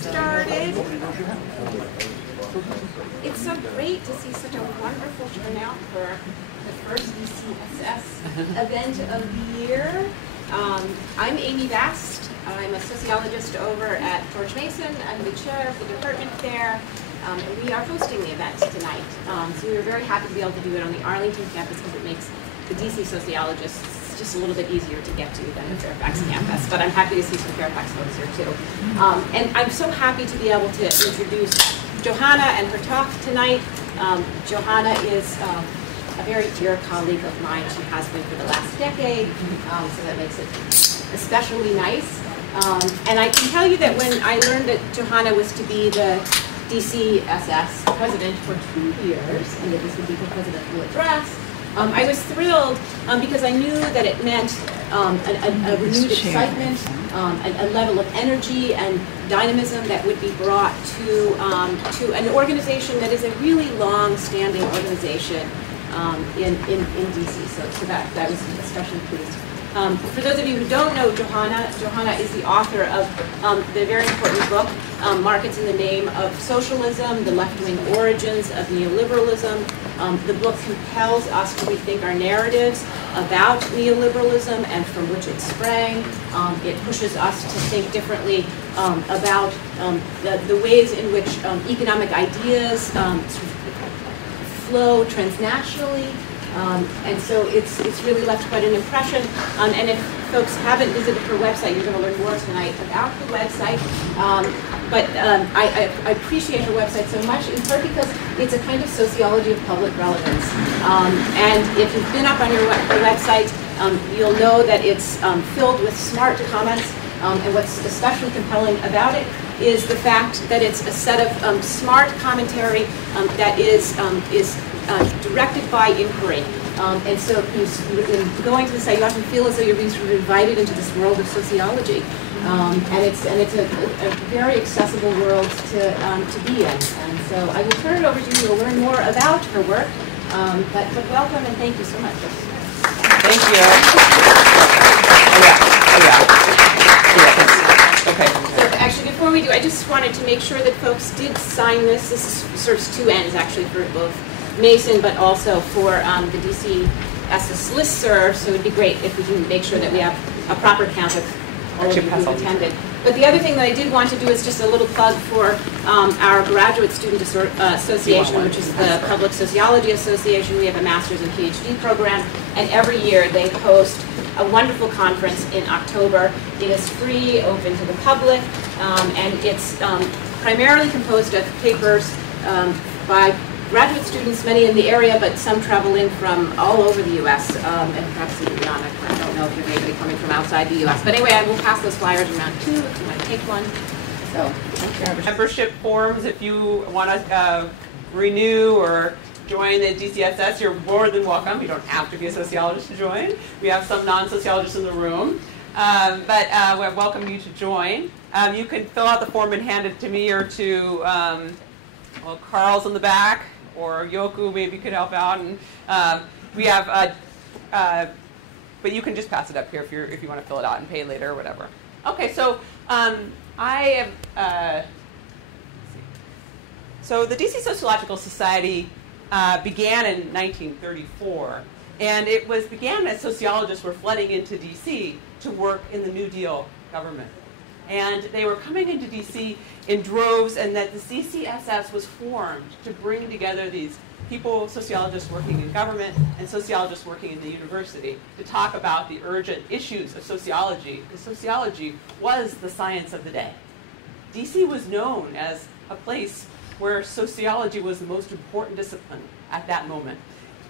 Started. It's so great to see such a wonderful turnout for the first DCSS event of the year. I'm Amy Best. I'm a sociologist over at George Mason. I'm the chair of the department there. And we are hosting the event tonight. So we were very happy to be able to do it on the Arlington campus because it makes the DC sociologists just a little bit easier to get to than the Fairfax campus. But I'm happy to see some Fairfax folks here too. And I'm so happy to be able to introduce Johanna and her talk tonight. Johanna is a very dear colleague of mine. She has been for the last decade, so that makes it especially nice. And I can tell you that when I learned that Johanna was to be the DCSS president for 2 years, and that this would be her presidential address, I was thrilled because I knew that it meant a renewed excitement, a level of energy and dynamism that would be brought to an organization that is a really long-standing organization in DC. So that was especially pleased. For those of you who don't know Johanna is the author of the very important book, Markets in the Name of Socialism, The Left-Wing Origins of Neoliberalism. The book compels us to rethink our narratives about neoliberalism and from which it sprang. It pushes us to think differently about the ways in which economic ideas flow transnationally. And so it's really left quite an impression. And if folks haven't visited her website, you're going to learn more tonight about the website. But I appreciate her website so much, in part because it's a kind of sociology of public relevance. And if you've been up on her website, you'll know that it's filled with smart comments. And what's especially compelling about it is the fact that it's a set of smart commentary that is directed by inquiry. And so in going to the site, you often feel as though you're being sort of invited into this world of sociology. And it's a very accessible world to be in. And so I will turn it over to you to learn more about her work. But welcome and thank you so much. Thank you. Okay. So actually, before we do, I just wanted to make sure that folks did sign this. This serves two ends, actually, for both Mason, but also for the DCSS listserv. So it would be great if we can make sure that we have a proper count of all of you who attended. But the other thing that I did want to do is just a little plug for our Graduate Student Association, which is the Public Sociology Association. We have a master's and PhD program, and every year they host a wonderful conference in October. It is free, open to the public, and it's primarily composed of papers by graduate students, many in the area, but some travel in from all over the U.S. And perhaps even beyond. I don't know if there's anybody coming from outside the U.S. But anyway, I will pass those flyers around too if you want to take one. So, thank you. Membership forms, if you want to renew or join the DCSS, you're more than welcome. You don't have to be a sociologist to join. We have some non-sociologists in the room. But we welcome you to join. You can fill out the form and hand it to me or to well, Carl's in the back, or Yoku maybe could help out. And we have, but you can just pass it up here if you want to fill it out and pay later or whatever. Okay, so I am. So the DC Sociological Society began in 1934, and it began as sociologists were flooding into DC to work in the New Deal government. And they were coming into DC in droves, and that the DCSS was formed to bring together these people, sociologists working in government and sociologists working in the university, to talk about the urgent issues of sociology, because sociology was the science of the day. DC was known as a place where sociology was the most important discipline at that moment.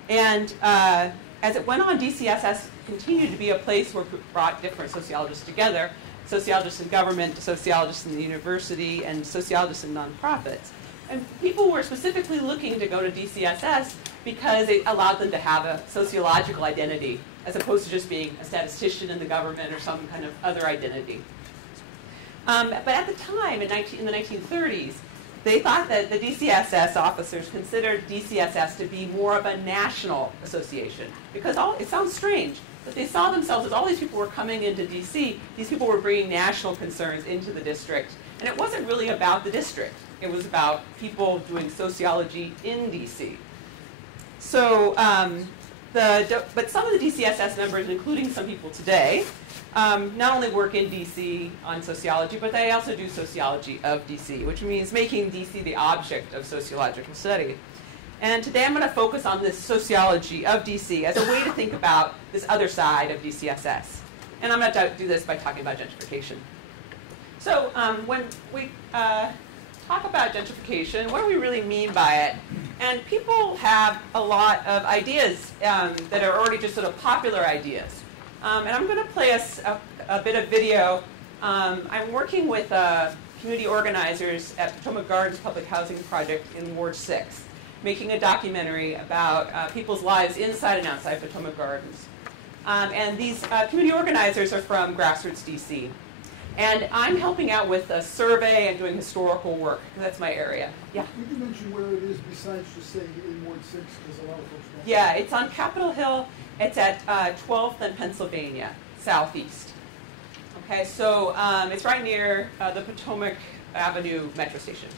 And as it went on, DCSS continued to be a place where it brought different sociologists together, sociologists in government, sociologists in the university, and sociologists in nonprofits. And people were specifically looking to go to DCSS because it allowed them to have a sociological identity, as opposed to just being a statistician in the government or some kind of other identity. But at the time, in the 1930s, they thought that the DCSS officers considered DCSS to be more of a national association, because it sounds strange, but they saw themselves as all these people were coming into DC, these people were bringing national concerns into the district, And it wasn't really about the district. It was about people doing sociology in DC. So, but some of the DCSS members, including some people today, not only work in DC on sociology, but they also do sociology of DC, which means making DC the object of sociological study. And today I'm going to focus on this sociology of DC as a way to think about this other side of DCSS. And I'm going to do this by talking about gentrification. So when we talk about gentrification, what do we really mean by it? And people have a lot of ideas that are already just sort of popular ideas. And I'm going to play us a bit of video. I'm working with community organizers at Potomac Gardens Public Housing Project in Ward 6, making a documentary about people's lives inside and outside Potomac Gardens. And these community organizers are from grassroots DC. And I'm helping out with a survey and doing historical work, because that's my area. Yeah? You can mention where it is besides just saying in Ward 6, because a lot of folks don't. Yeah, it's on Capitol Hill. It's at 12th and Pennsylvania, southeast. Okay, so it's right near the Potomac Avenue metro station.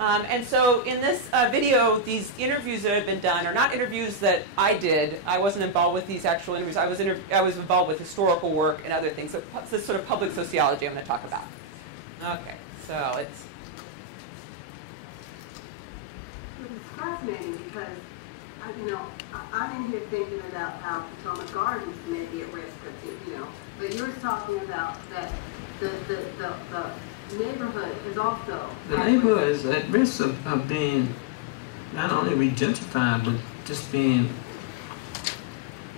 And so in this video, these interviews that have been done are not interviews that I did. I wasn't involved with these actual interviews. I was involved with historical work and other things. So it's this sort of public sociology I'm going to talk about. Okay, so it's... It's fascinating because, I'm in here thinking about how Potomac Gardens may be at risk of, but you're talking about that the neighborhood is also... The neighborhood is at risk of being not only re-gentrified, but just being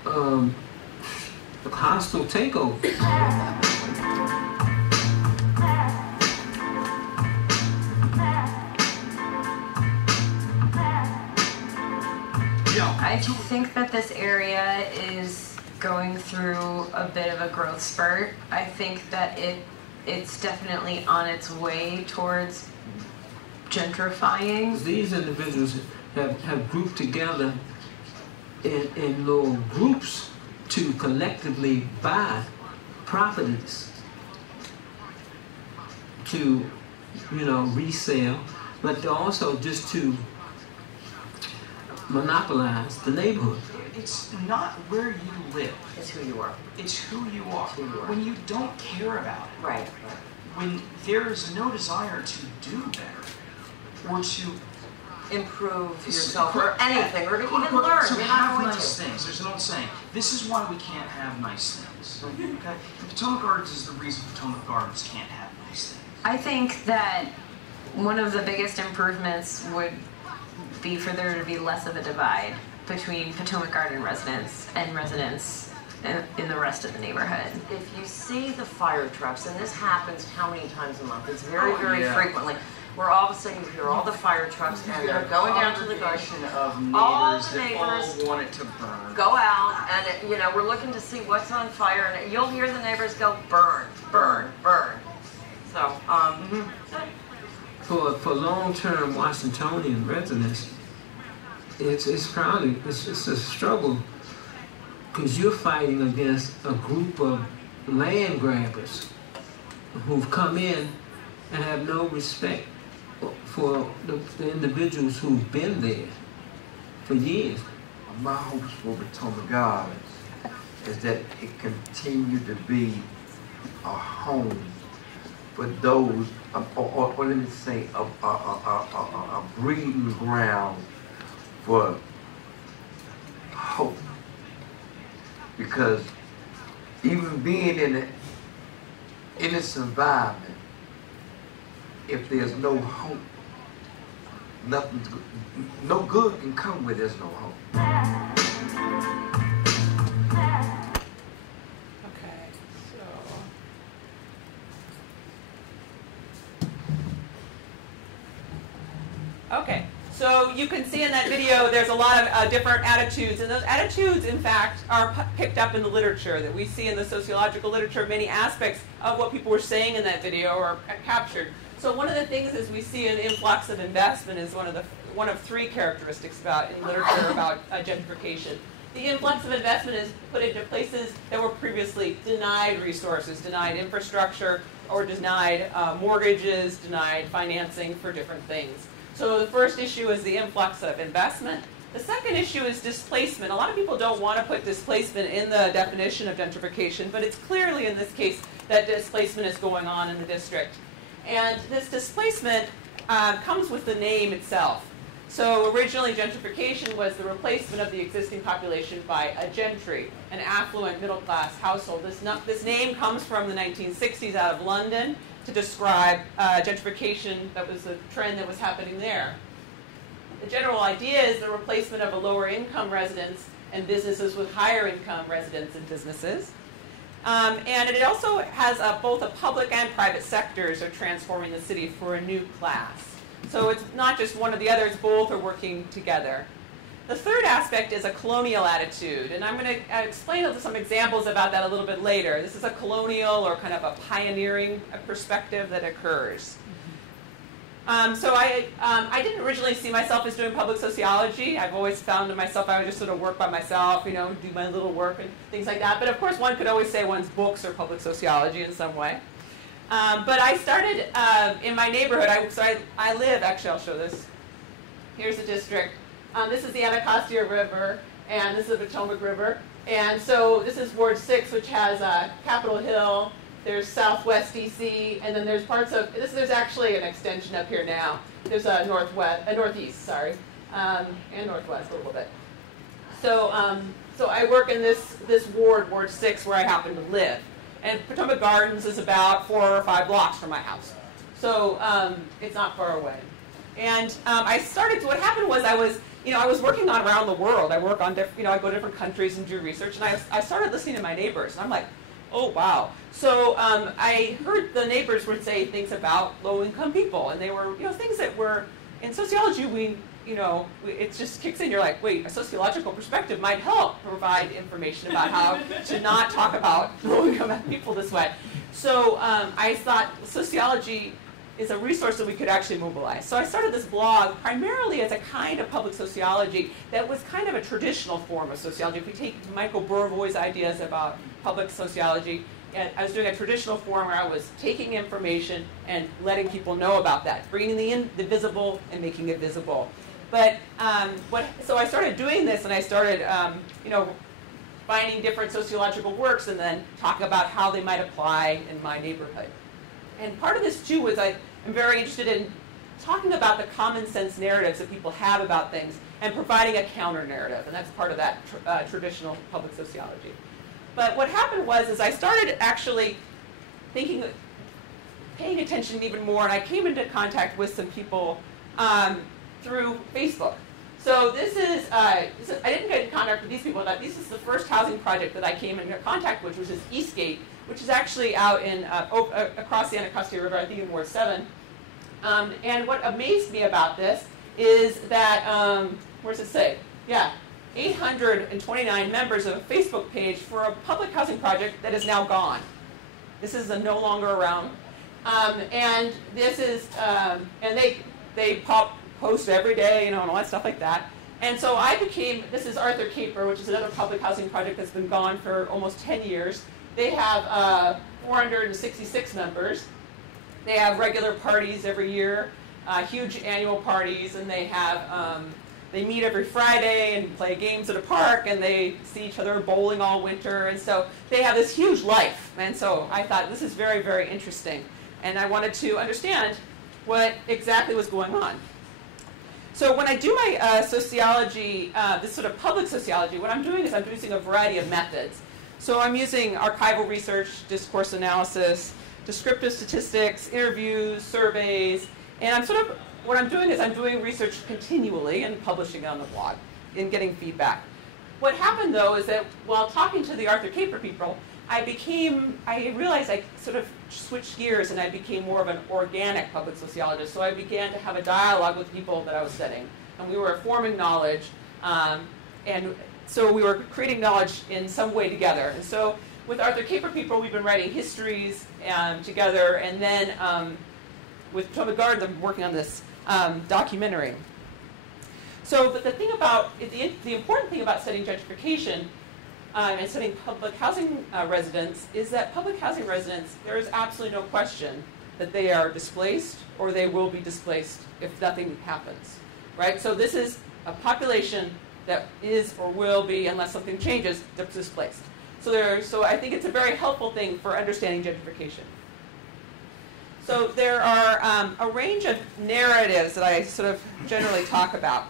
a hostile takeover. I think that this area is going through a bit of a growth spurt. I think that it's definitely on its way towards gentrifying. These individuals have grouped together in little groups to collectively buy properties to, resell, but also just to monopolize the neighborhood. It's not where you live. It's who you are. It's who you are. It's who you are. When you don't care about it. Right. When there is no desire to do better or to improve yourself or anything, or to even learn. So You're have not going nice to. things. There's an old saying. This is why we can't have nice things. Okay? And Potomac Gardens is the reason Potomac Gardens can't have nice things. I think that one of the biggest improvements would be for there to be less of a divide between Potomac Garden residents and residents in the rest of the neighborhood. If you see the fire trucks, and this happens how many times a month? It's very, very frequently. Where all of a sudden you hear all the fire trucks and they're going down to the garden. Of neighbors all the that neighbors all want it to burn. go out and we're looking to see what's on fire, and you'll hear the neighbors go burn, burn, burn. So For long-term Washingtonian residents, it's crowded. It's a struggle because you're fighting against a group of land grabbers who've come in and have no respect for the individuals who've been there for years. My hopes for Potomac Gardens is that it continue to be a home for those, or let me say, a breeding ground for hope. Because even being in this environment, if there's no hope, no good can come where there's no hope. Okay, so you can see in that video there's a lot of different attitudes, and those attitudes, in fact, are picked up in the literature that we see in the sociological literature. Many aspects of what people were saying in that video are captured. So one of the things is we see an influx of investment is one of three characteristics in literature about gentrification. The influx of investment is put into places that were previously denied resources, denied infrastructure, or denied mortgages, denied financing for different things. So the first issue is the influx of investment. The second issue is displacement. A lot of people don't want to put displacement in the definition of gentrification, but it's clearly in this case that displacement is going on in the district. And this displacement comes with the name itself. So originally gentrification was the replacement of the existing population by a gentry, an affluent middle-class household. This name comes from the 1960s out of London to describe gentrification. That was the trend that was happening there. The general idea is the replacement of a lower income residents and businesses with higher income residents and businesses. And it also has both a public and private sectors are transforming the city for a new class. So it's not just one or the other, it's both are working together. The third aspect is a colonial attitude, and I'm going to explain some examples about that a little bit later. This is a colonial or kind of a pioneering perspective that occurs. So I didn't originally see myself as doing public sociology. I've always found to myself I would just sort of work by myself, you know, do my little work and things like that. But of course, one could always say one's books are public sociology in some way. But I started in my neighborhood. I live, actually I'll show this. Here's the district. This is the Anacostia River, and this is the Potomac River. And so this is Ward 6, which has Capitol Hill. There's Southwest DC, and then there's parts of this. There's actually an extension up here now. There's a northeast, sorry, and northwest a little bit. So so I work in this Ward 6, where I happen to live. And Potomac Gardens is about 4 or 5 blocks from my house. So it's not far away. And I started, what happened was I was working on around the world. I work on, I go to different countries and do research. And I started listening to my neighbors. And I'm like, oh, wow. So I heard the neighbors would say things about low-income people. And they were, things that were, in sociology, it just kicks in. You're like, wait, a sociological perspective might help provide information about how to not talk about low-income people this way. So I thought sociology is a resource that we could actually mobilize. So I started this blog primarily as a kind of public sociology that was kind of a traditional form of sociology. If we take Michael Burvoy's ideas about public sociology, and I was doing a traditional form where I was taking information and letting people know about that, bringing the visible and making it visible. But so I started doing this, and I started, finding different sociological works and then talk about how they might apply in my neighborhood. And part of this too was I'm very interested in talking about the common sense narratives that people have about things and providing a counter narrative, and that's part of that traditional public sociology. But what happened was I started actually paying attention even more, and I came into contact with some people through Facebook. So this is I didn't get in contact with these people, but this is the first housing project that I came into contact with, which is Eastgate, which is actually out in across the Anacostia River, I think in Ward 7. And what amazed me about this is that, where does it say? Yeah, 829 members of a Facebook page for a public housing project that is now gone. This is no longer around. And this is, and they post every day, and all that stuff like that. And so this is Arthur Caper, which is another public housing project that's been gone for almost 10 years. They have 466 members. They have regular parties every year, huge annual parties, and they have, they meet every Friday and play games at a park, and they see each other bowling all winter, and so they have this huge life. And so I thought this is very, very interesting, and I wanted to understand what exactly was going on. So when I do my sociology, this sort of public sociology, what I'm doing is I'm using a variety of methods. So I'm using archival research, discourse analysis, descriptive statistics, interviews, surveys, and what I'm doing is I'm doing research continually and publishing it on the blog and getting feedback. What happened though is that while talking to the Arthur Caper people, I realized I sort of switched gears and I became more of an organic public sociologist. So I began to have a dialogue with people that I was studying. And we were forming knowledge, and so we were creating knowledge in some way together. And so with Arthur Caper people, we've been writing histories together, and then with Potomac Gardens, I'm working on this documentary. So, but the important thing about studying gentrification and studying public housing residents is that public housing residents, there is absolutely no question that they are displaced or they will be displaced if nothing happens, right? So this is a population that is or will be, unless something changes, displaced. So I think it's a very helpful thing for understanding gentrification. So there are a range of narratives that I sort of generally talk about.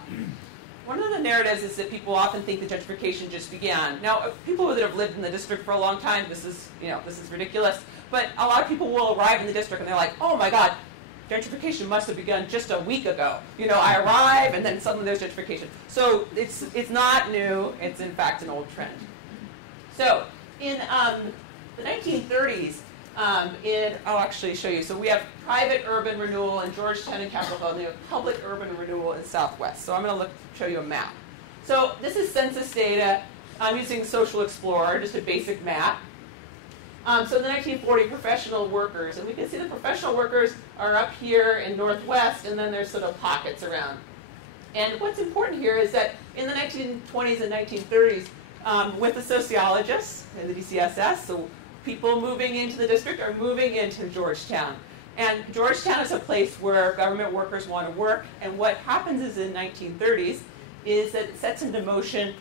One of the narratives is that people often think that gentrification just began. Now, people that have lived in the district for a long time, this is ridiculous. But a lot of people will arrive in the district and they're like, oh my God, gentrification must have begun just a week ago. I arrive and then suddenly there's gentrification. So it's not new. It's in fact an old trend. So in the 1930s, I'll actually show you. So we have private urban renewal in Georgetown and Capitol Hill, and we have public urban renewal in Southwest. So I'm going to show you a map. So this is census data. I'm using Social Explorer, just a basic map. So in the 1940, professional workers, and we can see the professional workers are up here in Northwest, and then there's sort of pockets around. And what's important here is that in the 1920s and 1930s, with the sociologists and the DCSS, so people moving into the district are moving into Georgetown. And Georgetown is a place where government workers want to work. And what happens is in the 1930s is that it sets into motion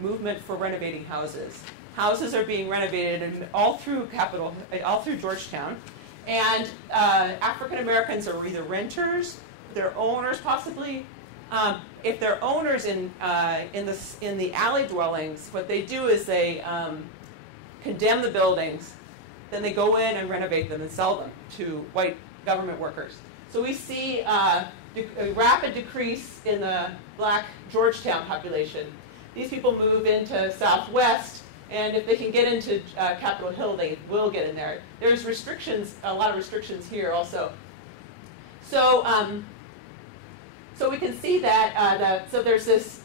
movement for renovating houses. Houses are being renovated all through Georgetown. And African Americans are either renters, they're owners possibly. If they're owners in the alley dwellings, what they do is they condemn the buildings, then they go in and renovate them and sell them to white government workers. So we see a rapid decrease in the black Georgetown population. These people move into Southwest, and if they can get into Capitol Hill, they will get in there. There's restrictions, a lot of restrictions here also. So so we can see that so there's this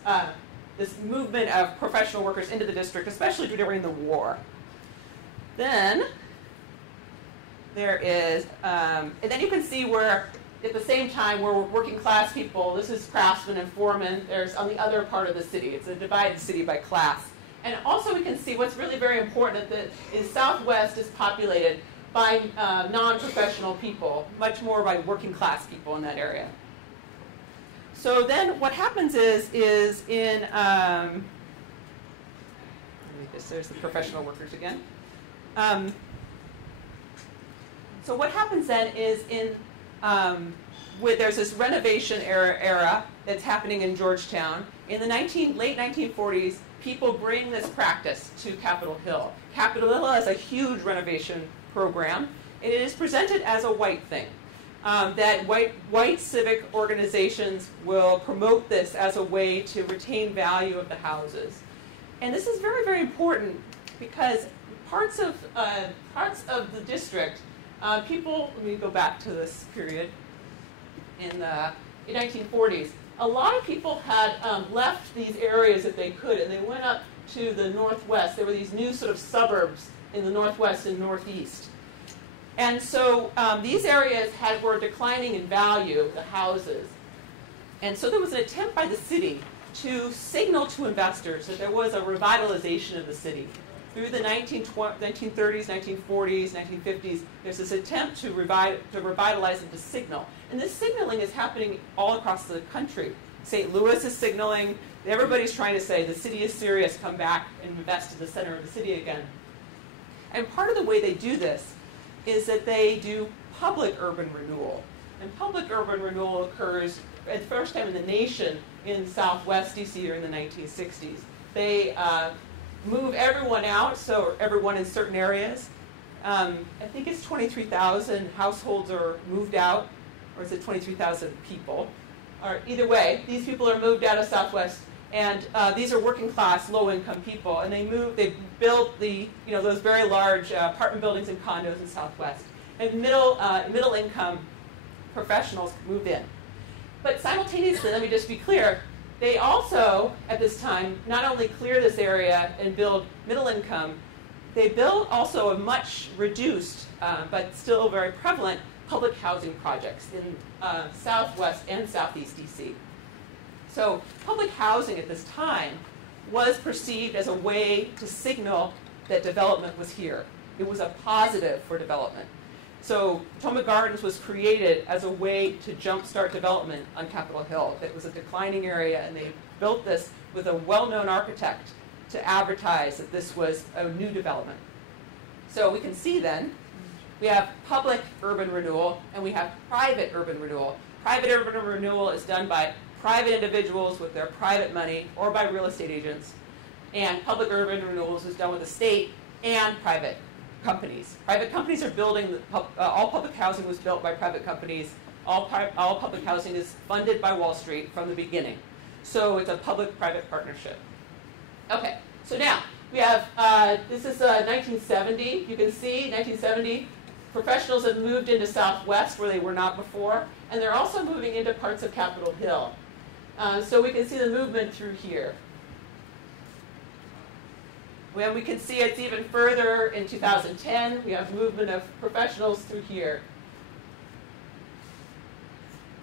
movement of professional workers into the district, especially during the war. Then there is, and then you can see where at the same time we're working class people. This is craftsmen and foremen. There's on the other part of the city. It's a divided city by class. And also we can see what's really very important is Southwest is populated by non-professional people, much more by working class people in that area. So then what happens is in, there's the professional workers again. So what happens then is there's this renovation era that's happening in Georgetown. In the late 1940s, people bring this practice to Capitol Hill. Capitol Hill has a huge renovation program, and it is presented as a white thing. That white civic organizations will promote this as a way to retain value of the houses. And this is very, very important because parts of the district, people, let me go back to this period, in the 1940s, a lot of people had left these areas if they could, and they went up to the Northwest. There were these new sort of suburbs in the Northwest and Northeast. And so these areas were declining in value, the houses. And so there was an attempt by the city to signal to investors that there was a revitalization of the city. Through the 1930s, 1940s, 1950s, there's this attempt to revitalize and to signal. And this signaling is happening all across the country. St. Louis is signaling. Everybody's trying to say the city is serious, come back and invest in the center of the city again. And part of the way they do this is that they do public urban renewal. And public urban renewal occurs at the first time in the nation in Southwest DC or in the 1960s. They move everyone out, so everyone in certain areas. I think it's 23,000 households are moved out, or is it 23,000 people? Or either way, these people are moved out of Southwest, and these are working class, low-income people, and they build those very large apartment buildings and condos in Southwest, and middle-income professionals move in. But simultaneously, let me just be clear, they also, at this time, not only clear this area and build middle income, they build also a much reduced, but still very prevalent, public housing projects in Southwest and Southeast DC. So public housing at this time was perceived as a way to signal that development was here. It was a positive for development. So Potomac Gardens was created as a way to jumpstart development on Capitol Hill. It was a declining area, and they built this with a well-known architect to advertise that this was a new development. So we can see then, we have public urban renewal and we have private urban renewal. Private urban renewal is done by private individuals with their private money or by real estate agents. And public urban renewals is done with the state and private companies. Private companies are building, all public housing was built by private companies. All public housing is funded by Wall Street from the beginning. So it's a public-private partnership. Okay, so now we have, this is 1970. You can see 1970, professionals have moved into Southwest where they were not before, and they're also moving into parts of Capitol Hill. So we can see the movement through here. When we can see it's even further in 2010, we have movement of professionals through here.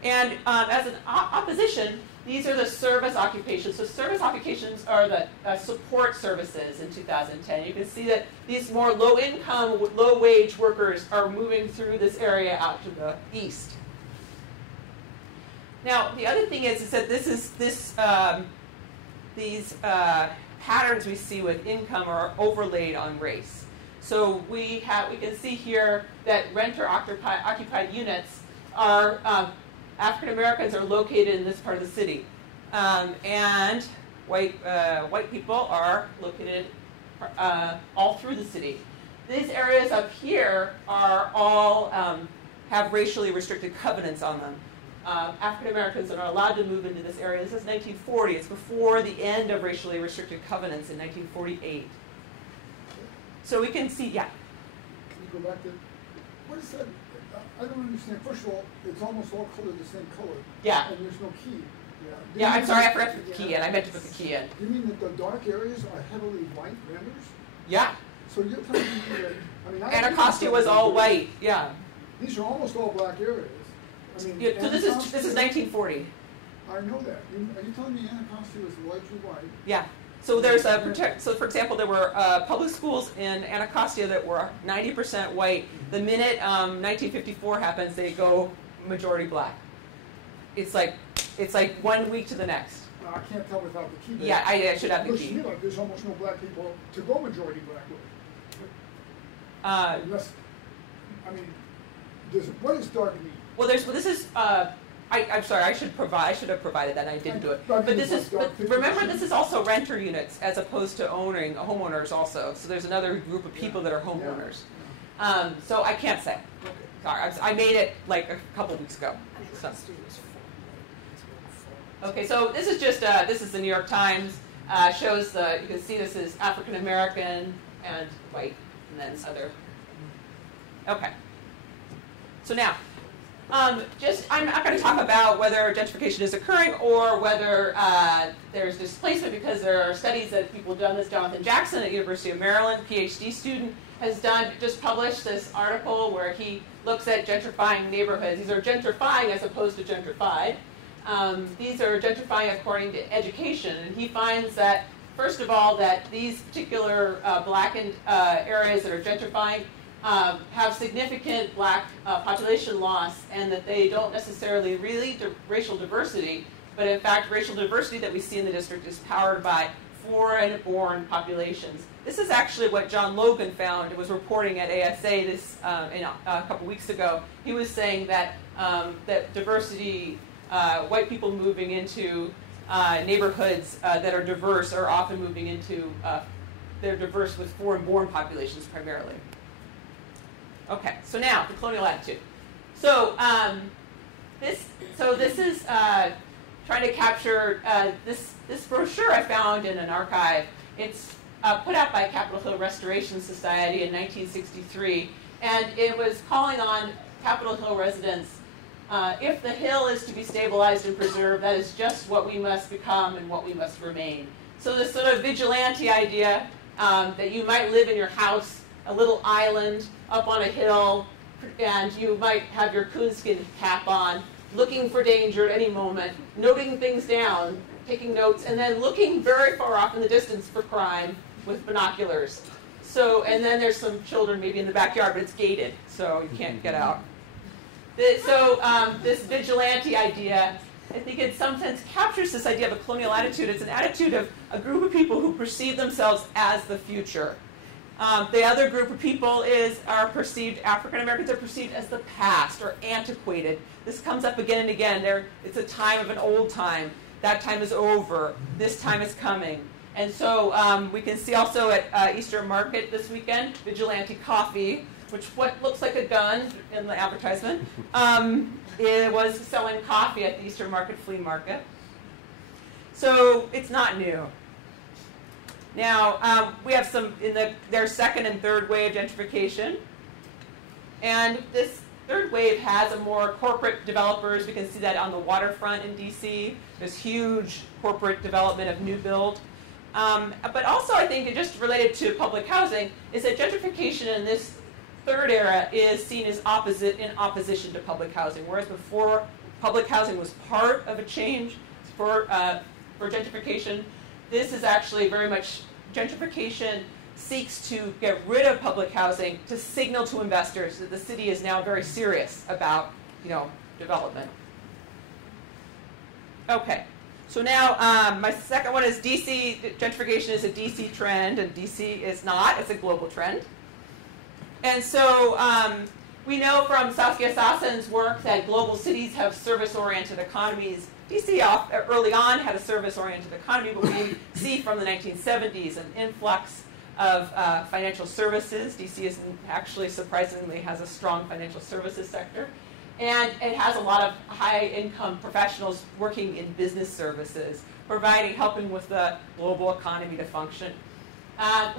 And as an opposition, these are the service occupations. So service occupations are the support services in 2010. You can see that these more low-income, low-wage workers are moving through this area out to the east. Now, the other thing is that these patterns we see with income are overlaid on race. So we can see here that renter-occupied units are African Americans are located in this part of the city, and white people are located all through the city. These areas up here are all have racially restricted covenants on them. African Americans are not allowed to move into this area. This is 1940. It's before the end of racially restricted covenants in 1948. So we can see, yeah. Can you go back to, what is that? I don't understand. First of all, it's almost all colored the same color. Yeah. And there's no key. Yeah, I'm sorry, I forgot to put the key in. I meant to put the key in. You mean that the dark areas are heavily white renters? Yeah. So you're telling me that, I mean, Anacostia was all white, yeah. These are almost all black areas. I mean, Yeah, so this is 1940. I know that. Are you telling me Anacostia was largely white? Yeah. So there's so for example, there were public schools in Anacostia that were 90% white. The minute 1954 happens, they go majority black. It's like 1 week to the next. I can't tell without the key. Yeah, I should have the Looks key. to me like there's almost no black people to go majority black with. Unless, I mean, what does dark mean? Well, this is. I'm sorry. I should have provided that. And I didn't do it. But this is. But remember, this is also renter units as opposed to owning homeowners. Also, so there's another group of people that are homeowners. So I can't say. Sorry, I made it like a couple weeks ago. So. Okay, so this is just this is the New York Times. Shows you can see this is African American and white, and then other. Okay. So now, I'm not going to talk about whether gentrification is occurring or whether there's displacement, because there are studies that people have done this. Jonathan Jackson at University of Maryland, PhD student, has just published this article where he looks at gentrifying neighborhoods. These are gentrifying as opposed to gentrified. These are gentrifying according to education, and he finds that, first of all, that these particular blackened areas that are gentrifying have significant black population loss, and that they don't necessarily really racial diversity, but in fact racial diversity that we see in the district is powered by foreign-born populations. This is actually what John Logan found. It was reporting at ASA a couple weeks ago. He was saying that that diversity, white people moving into neighborhoods that are diverse are often moving into, they're diverse with foreign-born populations primarily. Okay, so now the colonial attitude. So this is trying to capture this brochure I found in an archive. It's put out by Capitol Hill Restoration Society in 1963, and it was calling on Capitol Hill residents. If the hill is to be stabilized and preserved, that is just what we must become and what we must remain. So this sort of vigilante idea that you might live in your house, a little island up on a hill, and you might have your coonskin cap on, looking for danger at any moment, noting things down, taking notes, and then looking very far off in the distance for crime with binoculars. So, and then there's some children maybe in the backyard, but it's gated, so you can't get out. This vigilante idea, I think in some sense captures this idea of a colonial attitude. It's an attitude of a group of people who perceive themselves as the future. The other group of people are perceived, African Americans are perceived as the past or antiquated. This comes up again and again. It's a time of an old time. That time is over. This time is coming. And so we can see also at Easter Market this weekend, vigilante coffee, which what looks like a gun in the advertisement, it was selling coffee at the Easter Market flea market. So it's not new. Now, we have some in their second and third wave gentrification. And this third wave has a more corporate developers. We can see that on the waterfront in DC. There's huge corporate development of new build. But also, I think, just related to public housing, is that gentrification in this third era is seen as in opposition to public housing. Whereas before, public housing was part of a change for gentrification. This is actually very much, gentrification seeks to get rid of public housing to signal to investors that the city is now very serious about, development. Okay, so now my second one is DC. Gentrification is a DC trend, and DC is not. It's a global trend. And so we know from Saskia Sassen's work that global cities have service-oriented economies. DC early on had a service-oriented economy, but we see from the 1970s an influx of financial services. DC actually surprisingly has a strong financial services sector. And it has a lot of high-income professionals working in business services, helping with the global economy to function.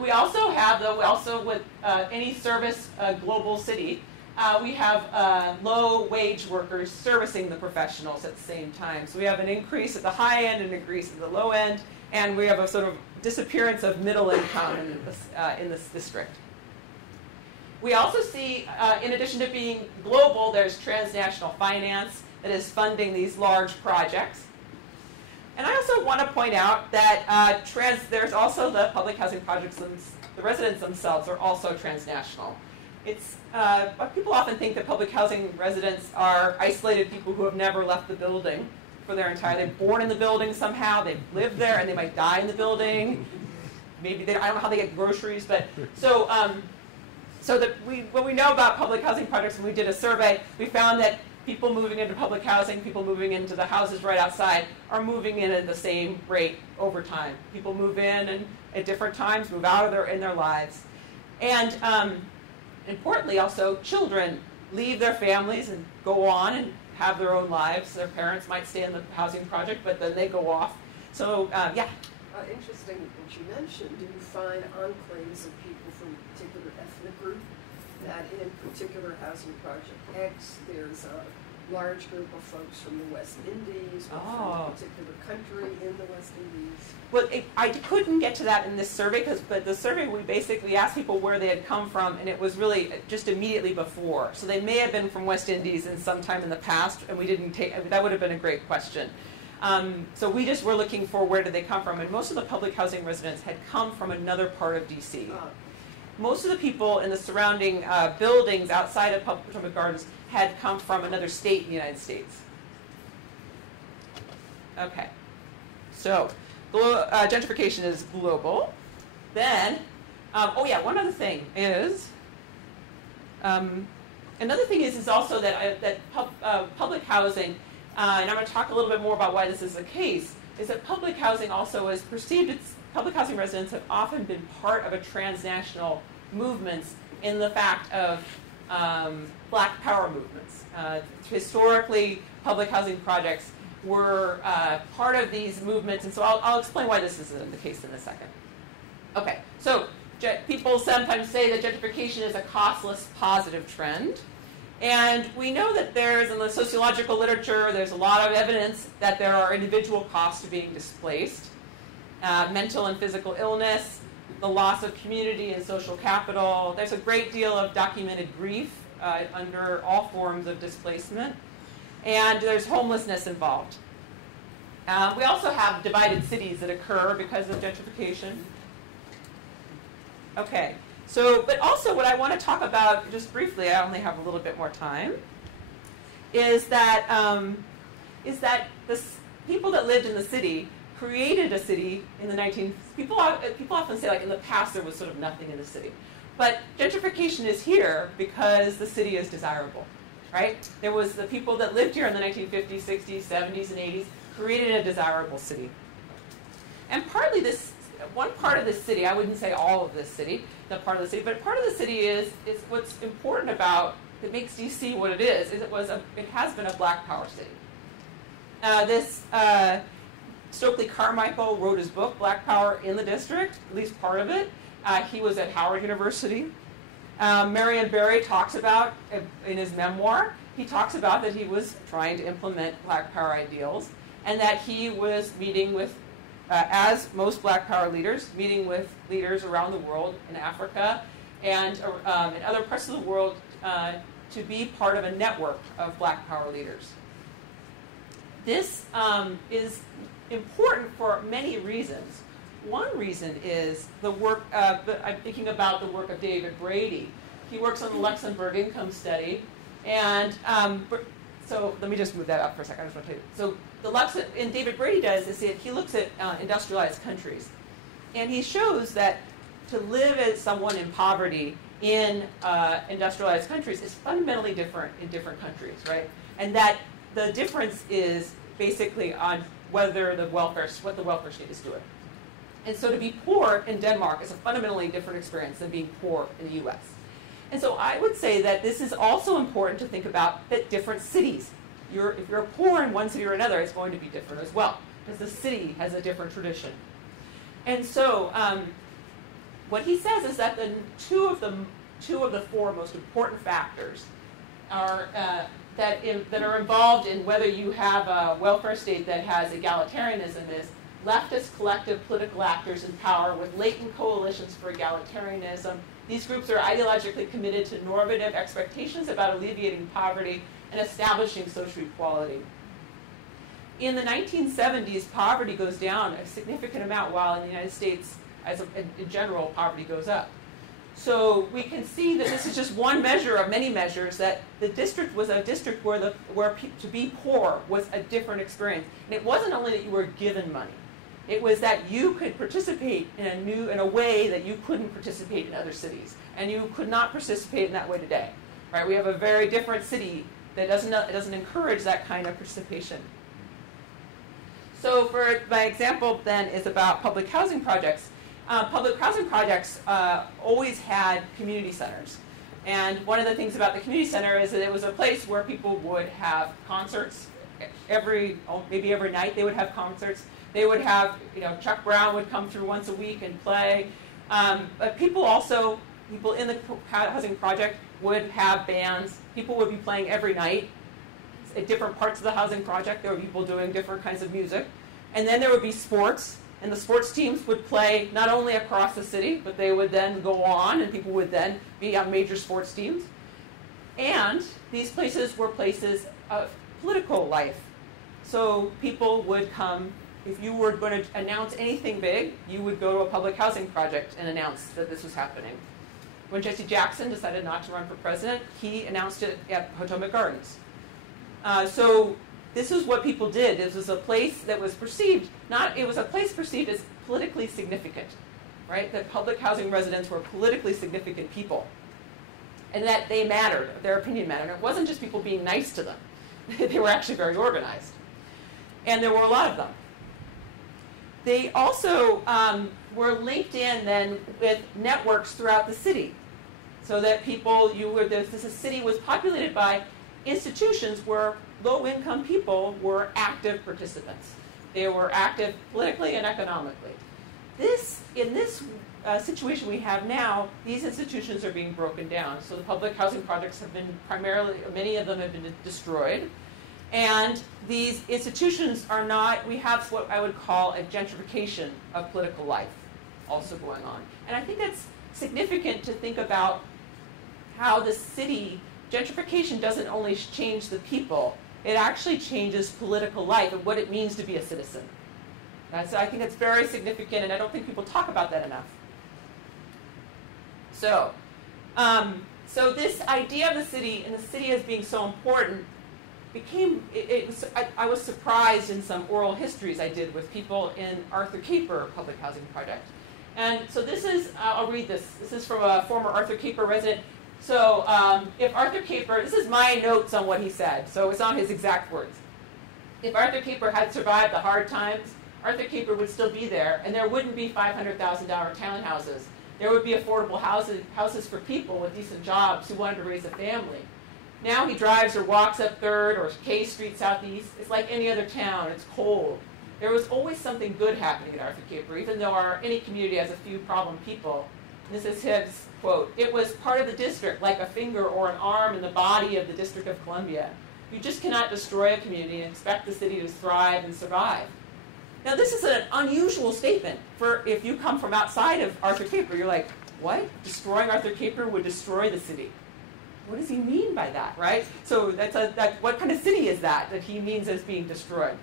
We also have, with any service global city, we have low-wage workers servicing the professionals at the same time. So we have an increase at the high end and an increase at the low end, and we have a sort of disappearance of middle income in this district. We also see, in addition to being global, there's transnational finance that is funding these large projects. And I also want to point out that there's also the public housing projects, the residents themselves are also transnational. People often think that public housing residents are isolated people who have never left the building for their entire, they're born in the building somehow, they've lived there, and they might die in the building. Maybe I don't know how they get groceries, but what we know about public housing projects, when we did a survey, we found that people moving into public housing, people moving into the houses right outside, are moving in at the same rate over time. People move in and at different times, move out in their lives. And importantly also, children leave their families and go on and have their own lives. Their parents might stay in the housing project, but then they go off. So, yeah. Interesting what you mentioned. Do you find enclaves of people from a particular ethnic group that in particular housing project X, there's a large group of folks from the West Indies or from a particular country in the West Indies? Well, I couldn't get to that in this survey, but the survey we basically asked people where they had come from, and it was really just immediately before. So they may have been from West Indies in some time in the past, and we didn't that would have been a great question. So we just were looking for where did they come from, and most of the public housing residents had come from another part of DC. Most of the people in the surrounding buildings outside of Potomac Gardens had come from another state in the United States. Okay, so gentrification is global. Then, one other thing is, also that public housing, and I'm going to talk a little bit more about why this is the case, is that public housing also is perceived, public housing residents have often been part of a transnational movements in the fact of Black Power movements. Historically, public housing projects were part of these movements, and so I'll explain why this is the case in a second. Okay, so people sometimes say that gentrification is a costless positive trend. And we know that in the sociological literature, there's a lot of evidence that there are individual costs to being displaced. Mental and physical illness, the loss of community and social capital. There's a great deal of documented grief under all forms of displacement. and there's homelessness involved. We also have divided cities that occur because of gentrification. Okay, so, but also what I want to talk about just briefly, I only have a little bit more time, is that the people that lived in the city created a city in the people often say, like, in the past there was sort of nothing in the city. But gentrification is here because the city is desirable, right? There was the people that lived here in the 1950s, 60s, 70s, and 80s created a desirable city. And partly this, one part of this city, I wouldn't say all of this city, that part of the city, but part of the city is what's important about, that makes DC what it is it has been a Black Power city. Stokely Carmichael wrote his book, Black Power in the District, at least part of it. He was at Howard University. Marion Barry talks about, in his memoir, he talks about that he was trying to implement Black Power ideals, and that he was meeting with, as most Black Power leaders, meeting with leaders around the world, in Africa and in other parts of the world, to be part of a network of Black Power leaders. This is important for many reasons. One reason is the work, I'm thinking about the work of David Brady. He works on the Luxembourg income study, and so let me just move that up for a second. I just want to tell you. So and David Brady does is he looks at industrialized countries, and he shows that to live as someone in poverty in industrialized countries is fundamentally different in different countries, right? And that the difference is basically on what the welfare state is doing. And so to be poor in Denmark is a fundamentally different experience than being poor in the US. And so I would say that this is also important to think about that different cities. If you're poor in one city or another, it's going to be different as well, because the city has a different tradition. And so what he says is that the two of the four most important factors are that are involved in whether you have a welfare state that has egalitarianism is leftist collective political actors in power with latent coalitions for egalitarianism. These groups are ideologically committed to normative expectations about alleviating poverty and establishing social equality. In the 1970s, poverty goes down a significant amount, while in the United States, in general, poverty goes up. So we can see that this is just one measure of many measures, that the district was a district where to be poor was a different experience. And it wasn't only that you were given money. It was that you could participate in a way that you couldn't participate in other cities. And you could not participate in that way today. Right? We have a very different city that doesn't encourage that kind of participation. So for my example then is about public housing projects. Public housing projects always had community centers. And one of the things about the community center is that it was a place where people would have concerts maybe every night they would have concerts. They would have, Chuck Brown would come through once a week and play. But people in the housing project would have bands. People would be playing every night at different parts of the housing project. There were people doing different kinds of music. And then there would be sports. And the sports teams would play not only across the city, but they would then go on, and people would then be on major sports teams. And these places were places of political life. So people would come. If you were going to announce anything big, you would go to a public housing project and announce that this was happening. When Jesse Jackson decided not to run for president, he announced it at Potomac Gardens. So this is what people did. This was a place that was perceived, it was a place perceived as politically significant, right? That public housing residents were politically significant people. And that they mattered, their opinion mattered. It wasn't just people being nice to them. They were actually very organized. And there were a lot of them. They also were linked in then with networks throughout the city. So that the city was populated by institutions where low-income people were active participants. They were active politically and economically. In this situation we have now, these institutions are being broken down. So the public housing projects have been many of them have been destroyed. And these institutions we have what I would call a gentrification of political life also going on. And I think that's significant to think about how the city, gentrification doesn't only change the people, it actually changes political life and what it means to be a citizen. So I think it's very significant, and I don't think people talk about that enough. So, so this idea of the city and the city as being so important became, I was surprised in some oral histories I did with people in Arthur Caper public housing project. And so this is, I'll read this. This is from a former Arthur Caper resident. So if Arthur Caper, this is my notes on what he said, so it's not his exact words. If Arthur Caper had survived the hard times, Arthur Caper would still be there, and there wouldn't be $500,000 townhouses. There would be affordable houses for people with decent jobs who wanted to raise a family. Now he drives or walks up 3rd or K Street Southeast. It's like any other town. It's cold. There was always something good happening at Arthur Caper, even though any community has a few problem people. And this is his quote. It was part of the district, like a finger or an arm in the body of the District of Columbia. You just cannot destroy a community and expect the city to thrive and survive. Now this is an unusual statement for if you come from outside of Arthur Caper. You're like, what? Destroying Arthur Caper would destroy the city. What does he mean by that, right? So what kind of city is that he means as being destroyed?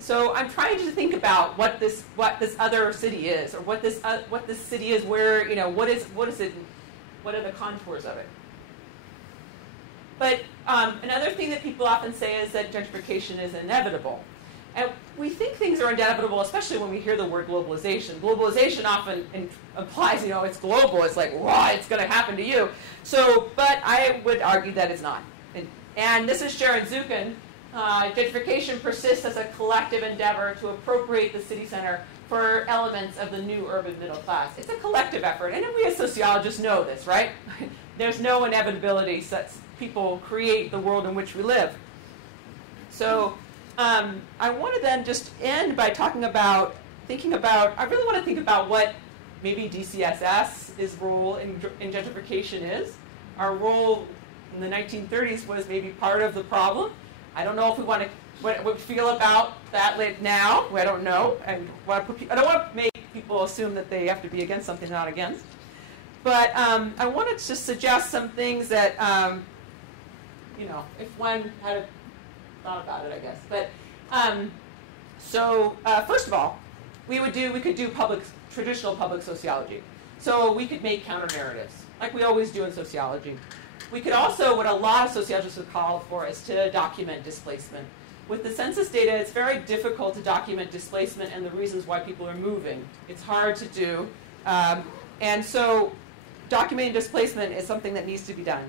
So I'm trying to think about what this other city is, or what this city is. Where what is it? What are the contours of it? But another thing that people often say is that gentrification is inevitable, and we think things are inevitable, especially when we hear the word globalization. Globalization often implies it's global. It's like, wow, it's going to happen to you. So, but I would argue that it's not. And this is Sharon Zukin. Gentrification persists as a collective endeavor to appropriate the city center for elements of the new urban middle class. It's a collective effort, and we as sociologists know this, right? There's no inevitability such people create the world in which we live. So I want to then just end by I really want to think about what maybe DCSS's role in gentrification is. Our role in the 1930s was maybe part of the problem. I don't know if we want to, what we feel about that now. I don't know. I don't want to make people assume that they have to be against something not against. But I want to just suggest some things that, if one had thought about it, I guess. But first of all, we could do traditional public sociology. So we could make counter narratives, like we always do in sociology. We could also, what a lot of sociologists would call for, is to document displacement. With the census data, it's very difficult to document displacement and the reasons why people are moving. It's hard to do. And so documenting displacement is something that needs to be done.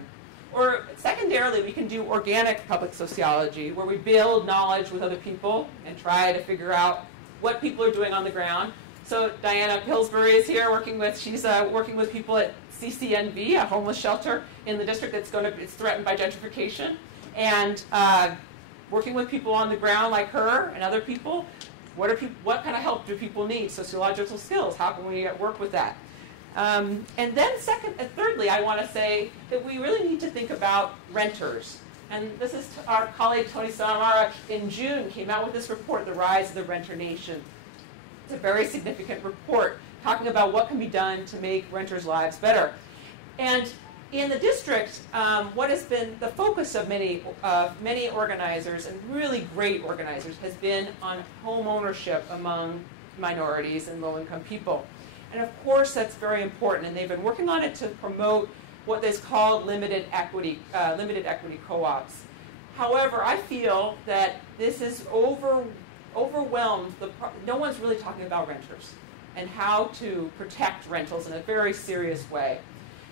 Or secondarily, we can do organic public sociology, where we build knowledge with other people and try to figure out what people are doing on the ground. So Diana Pillsbury is here she's working with people at CCNV, a homeless shelter in the district it's threatened by gentrification, and working with people on the ground like her and other people. What kind of help do people need? Sociological skills. How can we work with that? And then thirdly, I want to say that we really need to think about renters. And this is our colleague Tony Samara in June came out with this report, The Rise of the Renter Nation. It's a very significant report talking about what can be done to make renters' lives better. And in the district, what has been the focus of many organizers, and really great organizers, has been on home ownership among minorities and low-income people. And of course, that's very important, and they've been working on it to promote what is called limited equity co-ops. However, I feel that this is overwhelmed. No one's really talking about renters and how to protect rentals in a very serious way.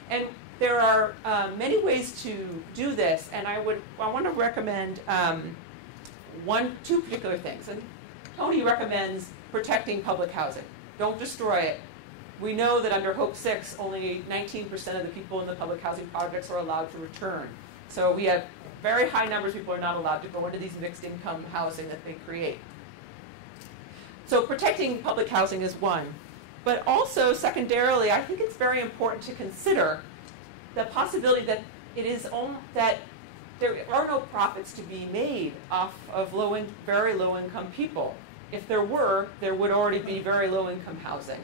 And there are many ways to do this, and I want to recommend two particular things. And Tony recommends protecting public housing. Don't destroy it. We know that under Hope 6, only 19% of the people in the public housing projects are allowed to return. So we have very high numbers of people are not allowed to go into these mixed income housing that they create. So protecting public housing is one. But also, secondarily, I think it's very important to consider the possibility that that there are no profits to be made off of very low-income people. If there were, there would already be very low-income housing.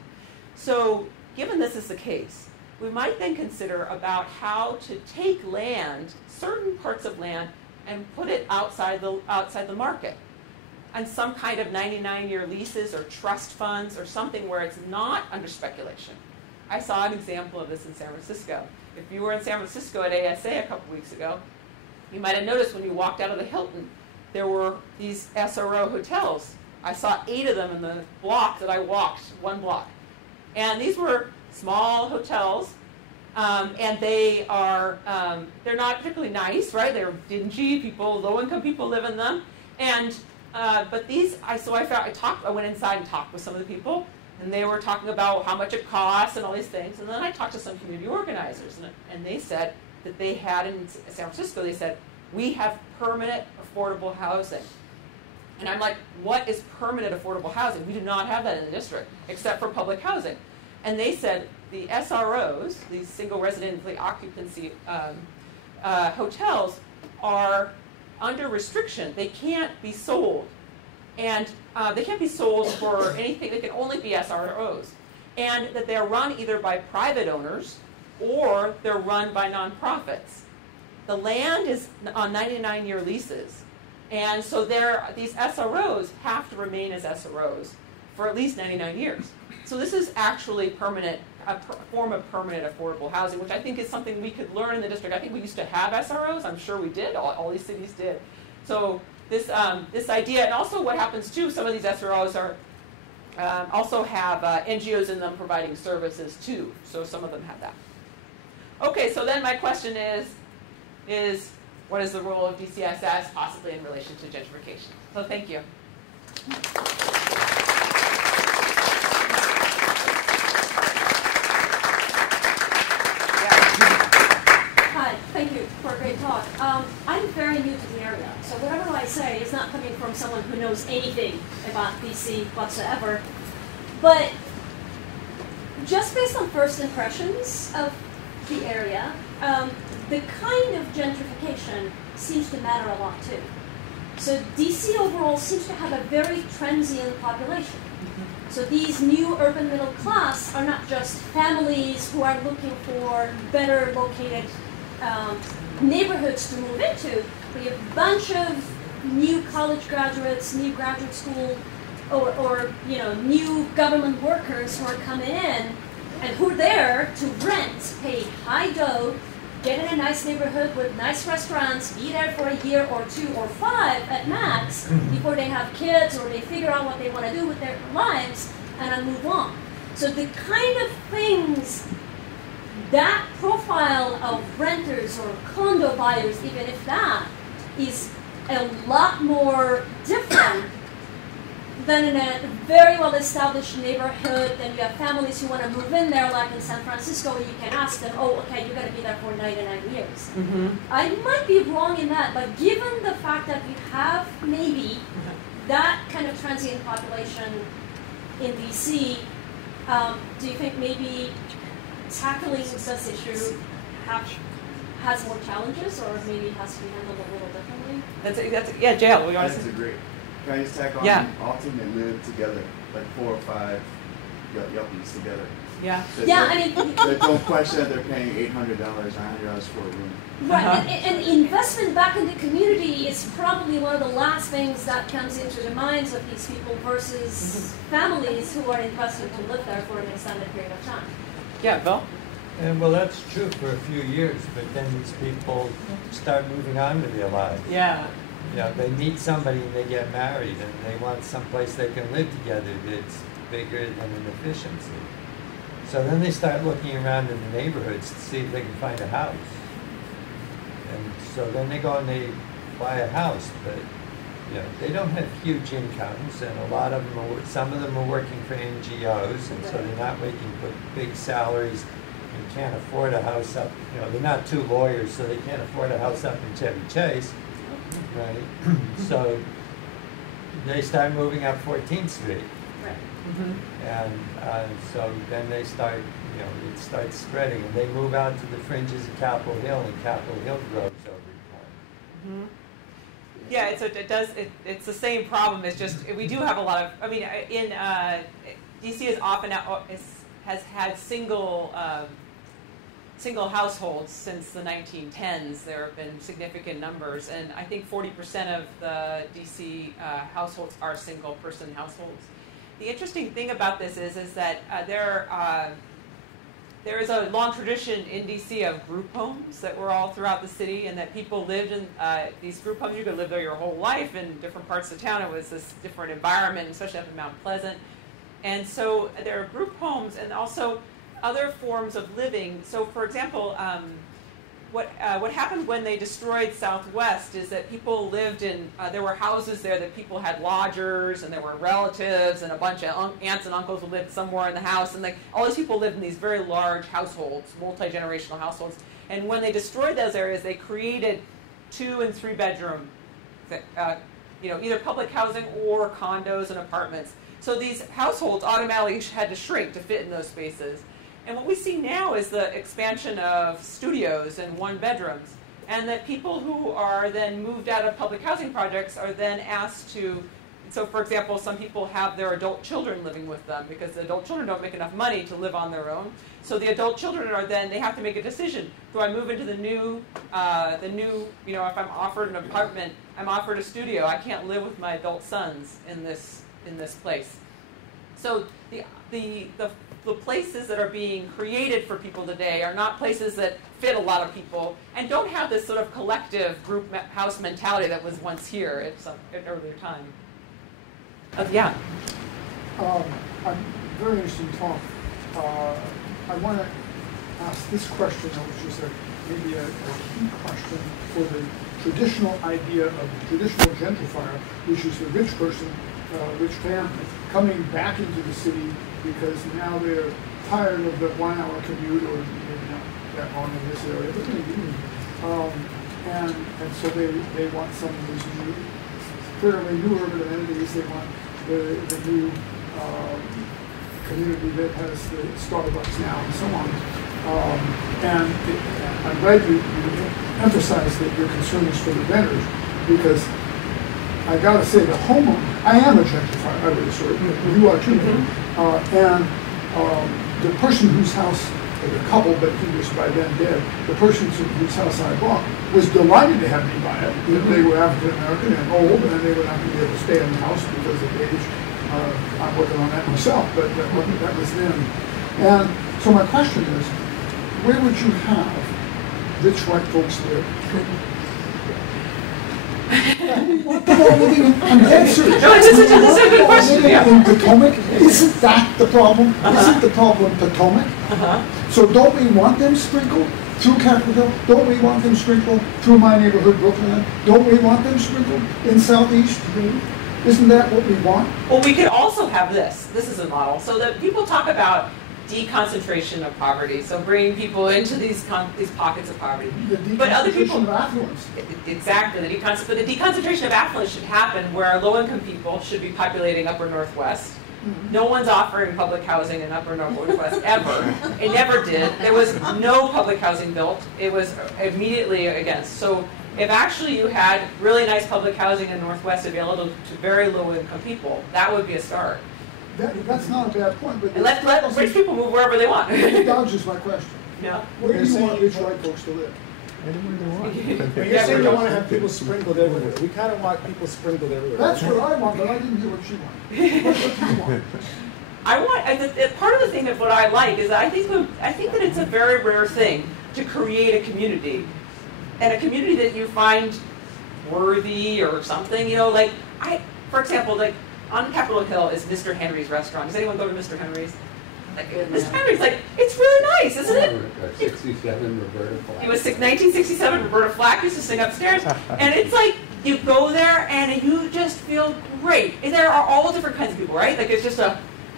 So given this is the case, we might then consider about how to take land, certain parts of land, and put it outside the market, and some kind of 99-year leases or trust funds or something where it's not under speculation. I saw an example of this in San Francisco. If you were in San Francisco at ASA a couple weeks ago, you might have noticed when you walked out of the Hilton, there were these SRO hotels. I saw 8 of them in the block that I walked, one block. And these were small hotels, and they are, they're not particularly nice, right? They're dingy, low-income people live in them. And, but these, I went inside and talked with some of the people, and they were talking about how much it costs and all these things. And then I talked to some community organizers, and they said that they had in San Francisco, they said, we have permanent affordable housing. And I'm like, what is permanent affordable housing? We do not have that in the district, except for public housing. And they said the SROs, these single residential occupancy hotels, are under restriction. They can't be sold. And they can't be sold for anything. They can only be SROs. And that they're run either by private owners or they're run by nonprofits. The land is on 99-year leases. And so these SROs have to remain as SROs for at least 99 years. So this is actually a form of permanent affordable housing, which I think is something we could learn in the district. I think we used to have SROs. I'm sure we did. All these cities did. So this idea, and also what happens too, some of these SROs are also have NGOs in them providing services too. So some of them have that. Okay, so then my question is what is the role of DCSS possibly in relation to gentrification? So thank you. Hi, thank you for a great talk. I'm very new to the area, so whatever I say is not coming from someone who knows anything about DC whatsoever. But just based on first impressions of the area, the kind of gentrification seems to matter a lot too. So DC overall seems to have a very transient population. So these new urban middle class are not just families who are looking for better located neighborhoods to move into, but you have a bunch of new college graduates, new graduate school, or new government workers who are coming in and who are there to rent, pay high dough, get in a nice neighborhood with nice restaurants, be there for a year or 2 or 5 at max before they have kids or they figure out what they want to do with their lives and then move on. So the kind of things, that profile of renters or condo buyers, even if that, is a lot more different than in a very well-established neighborhood. Then you have families who want to move in there, like in San Francisco, where you can ask them, oh, okay, you're going to be there for 99 years. I might be wrong in that, but given the fact that we have maybe that kind of transient population in DC, do you think maybe tackling this issue has more challenges, or maybe has to be handled a little differently? Yeah, Jail. We That's a great. Can I just tack on? Often they live together, like 4 or 5 yuppies together. Yeah. So they don't question that they're paying $800, $900 for a room. Right, and investment back in the community is probably one of the last things that comes into the minds of these people versus families who are invested to live there for an extended period of time. Yeah, Bill? And well, that's true for a few years, but then these people start moving on with their lives. Yeah. They meet somebody and they get married, and they want someplace they can live together that's bigger than an efficiency. So then they start looking around in the neighborhoods to see if they can find a house. And so then they go and they buy a house, but they don't have huge incomes, and a lot of them some of them are working for NGOs, and so they're not making big salaries and can't afford a house up. They're not 2 lawyers, so they can't afford a house up in Chevy Chase. Right, so they start moving up 14th Street, right. And so then they start, it starts spreading, and they move out to the fringes of Capitol Hill, and Capitol Hill grows over time. Yeah, it's the same problem. It's just we do have a lot of. I mean, in DC is often has had single single households since the 1910s. There have been significant numbers, and I think 40% of the DC households are single-person households. The interesting thing about this is that there is a long tradition in DC of group homes that were all throughout the city, and that people lived in these group homes. You could live there your whole life in different parts of town. It was this different environment, especially up in Mount Pleasant. And so there are group homes and also other forms of living. So, for example, what happened when they destroyed Southwest is that people lived in, there were houses there that people had lodgers, and there were relatives, and a bunch of aunts and uncles who lived somewhere in the house, and all these people lived in these very large households, multi-generational households. And when they destroyed those areas, they created 2- and 3-bedroom, either public housing or condos and apartments. So these households automatically had to shrink to fit in those spaces. And what we see now is the expansion of studios and 1-bedrooms, and that people who are then moved out of public housing projects are then asked to, so for example, some people have their adult children living with them because the adult children don't make enough money to live on their own. So the adult children are then, they have to make a decision. Do I move into the new, if I'm offered an apartment, I'm offered a studio, I can't live with my adult sons in this place. So the places that are being created for people today are not places that fit a lot of people and don't have this sort of collective group house mentality that was once here at an earlier time. Yeah. Very interesting talk. I want to ask this question, which is maybe a key question for the traditional idea of the traditional gentrifier, which is the rich person, rich family, coming back into the city because now they're tired of the 1-hour commute, or maybe not that long in this area, but maybe. And so they want some of these new, fairly new urban amenities. They want the new community that has the Starbucks now and so on. And I'm glad you emphasized that your concern is for the renters, because I got to say, I am a gentrifier, I would assert, you are too. And the person whose house, the couple, but he was by then dead, the person whose house I bought was delighted to have me buy it. They were African American and old, and they were not going to be able to stay in the house because of age. I'm working on that myself, but that was then. And so my question is, where would you have rich white folks live? I'm dead serious. No, this is a good question. In Potomac, isn't that the problem? Isn't the problem Potomac? So don't we want them sprinkled through Capitol Hill? Don't we want them sprinkled through my neighborhood, Brooklyn? Don't we want them sprinkled in Southeast? Isn't that what we want? Well, we could also have this. This is a model. So that people talk about deconcentration of poverty, so bringing people into these pockets of poverty. But other people, of affluence. Exactly. But the deconcentration of affluence should happen where low-income people should be populating Upper Northwest. No one's offering public housing in Upper Northwest ever. It never did. There was no public housing built. It was immediately against. So if actually you had really nice public housing in Northwest available to very low-income people, that would be a start. That's not a bad point. But and let rich people move wherever they want. It dodges my question. Yeah. Where do you want rich white folks to live? Anywhere they want. But you're saying you want to have people sprinkled everywhere. We kind of want people sprinkled everywhere. That's what I want, but I didn't hear what you want. What do you want? I want. Part of the thing of what I like is I think that it's a very rare thing to create a community, and a community that you find worthy or something. For example, on Capitol Hill is Mr. Henry's restaurant. Does anyone go to Mr. Henry's? Mr. Henry's it's really nice, isn't it? 67 Roberta Flack. It was 1967. Roberta Flack used to sing upstairs, and it's you go there and you just feel great. And there are all different kinds of people, right? It's just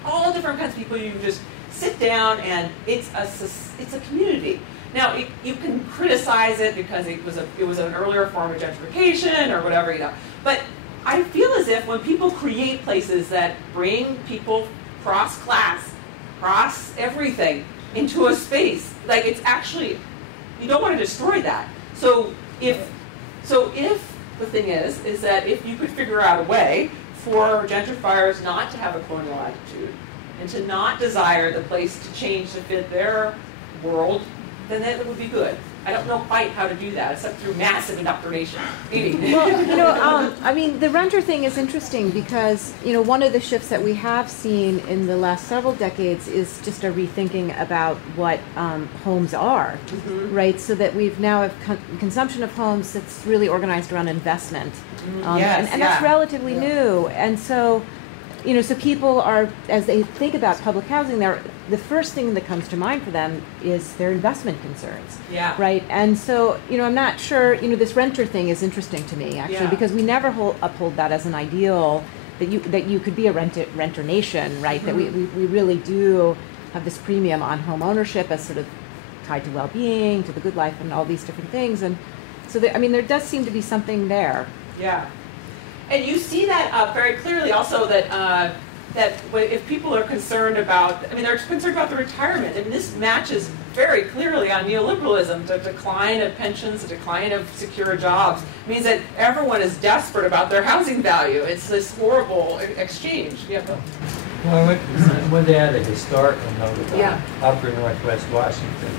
all different kinds of people. You just sit down and it's a community. Now you can criticize it because it was an earlier form of gentrification or whatever, but I feel as if when people create places that bring people cross-class, cross everything into a space, it's actually, you don't want to destroy that. So if the thing is that if you could figure out a way for gentrifiers not to have a colonial attitude and to not desire the place to change to fit their world, then that would be good. I don't know quite how to do that, except through massive indoctrination. Well, I mean, the renter thing is interesting because, one of the shifts that we have seen in the last several decades is just a rethinking about what homes are, right? So that we've now have consumption of homes that's really organized around investment. And that's relatively new. And so, so people are, as they think about public housing, the first thing that comes to mind for them is their investment concerns. Yeah. Right? And so, I'm not sure, this renter thing is interesting to me, actually, because we never uphold that as an ideal, that you could be a renter nation, right? That we really do have this premium on home ownership as sort of tied to well-being, to the good life, and all these different things. And so, there does seem to be something there. Yeah. And you see that very clearly also that if people are concerned about, they're concerned about the retirement, and this matches very clearly on neoliberalism. The decline of pensions, the decline of secure jobs means that everyone is desperate about their housing value. It's this horrible exchange. Well, I want to add a historical note about Upper Northwest Washington,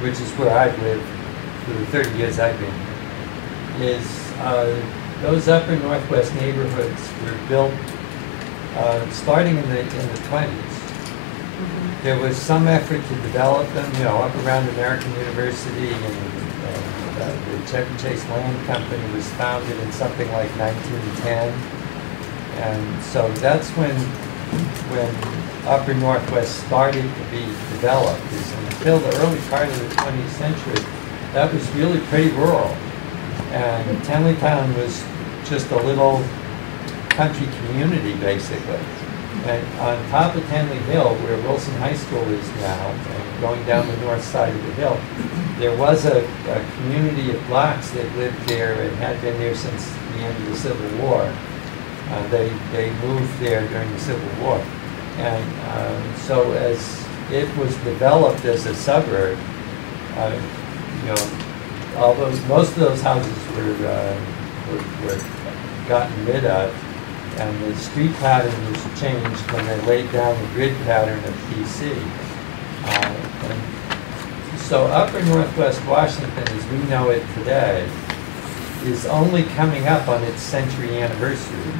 which is where I've lived for the 30 years I've been here, is those Upper Northwest neighborhoods were built starting in the 20s. There was some effort to develop them, up around American University, and the Chevy Chase Land Company was founded in something like 1910. And so that's when Upper Northwest started to be developed. Until the early part of the 20th century, that was really pretty rural. And Tenleytown was just a little country community, basically. And on top of Tenley Hill, where Wilson High School is now, and going down the north side of the hill, there was a community of blacks that lived there and had been there since the end of the Civil War. They moved there during the Civil War. And so as it was developed as a suburb, most of those houses were gotten rid of, and the street pattern was changed when they laid down the grid pattern of DC. And so Upper Northwest Washington, as we know it today, is only coming up on its century anniversary.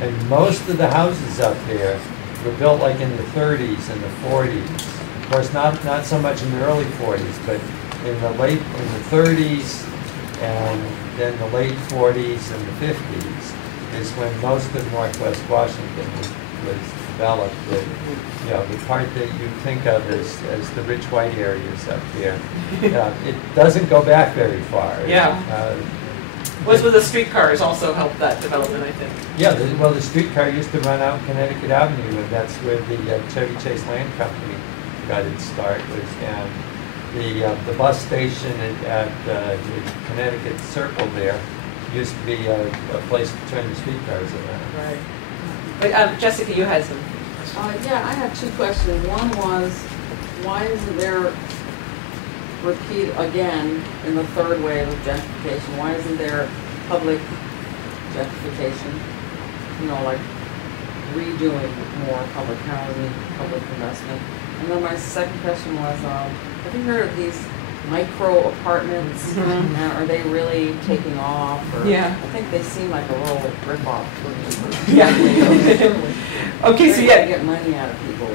And most of the houses up there were built like in the 30s and the 40s. Of course, not so much in the early 40s, but in the 30s and then the late 40s and the 50s is when most of Northwest Washington was developed. The part that you think of as the rich white areas up there, it doesn't go back very far. Was with the streetcars also helped that development, I think. Yeah, the streetcar used to run out Connecticut Avenue, and that's where the Chevy Chase Land Company got its start. And the bus station at the Connecticut Circle there used to be a place to turn the streetcars around. Right. But Jessica, you had some. Yeah, I have two questions. One was, why isn't there repeat again in the third wave of gentrification? Why isn't there public gentrification? Like redoing more public housing, public investment. And then my second question was, have you heard of these micro apartments? And are they really taking off? Or I think they seem like a little rip-off. Okay, so get money out of people.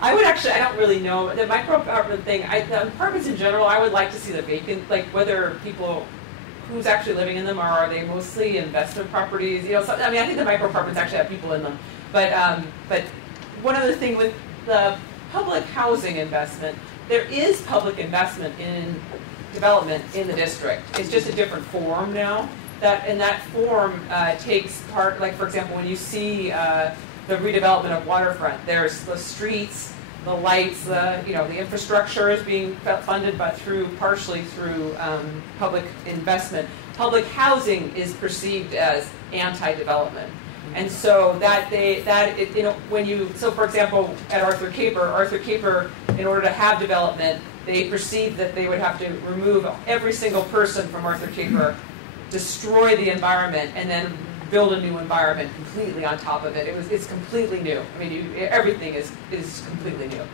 I would actually, I don't really know. The micro apartment thing, the apartments in general, I would like to see the vacant, like whether people, who's actually living in them, or are they mostly investment properties? I think the micro apartments actually have people in them. But one other thing with the public housing investment, there is public investment in development in the district. It's just a different form now. That form takes part, like for example, when you see the redevelopment of waterfront, there's the streets, the lights, the infrastructure is being funded partially through public investment. Public housing is perceived as anti-development. And so so for example, at Arthur Caper, in order to have development, they perceived that they would have to remove every single person from Arthur Caper, destroy the environment, and then build a new environment completely on top of it. It's completely new. Everything is completely new.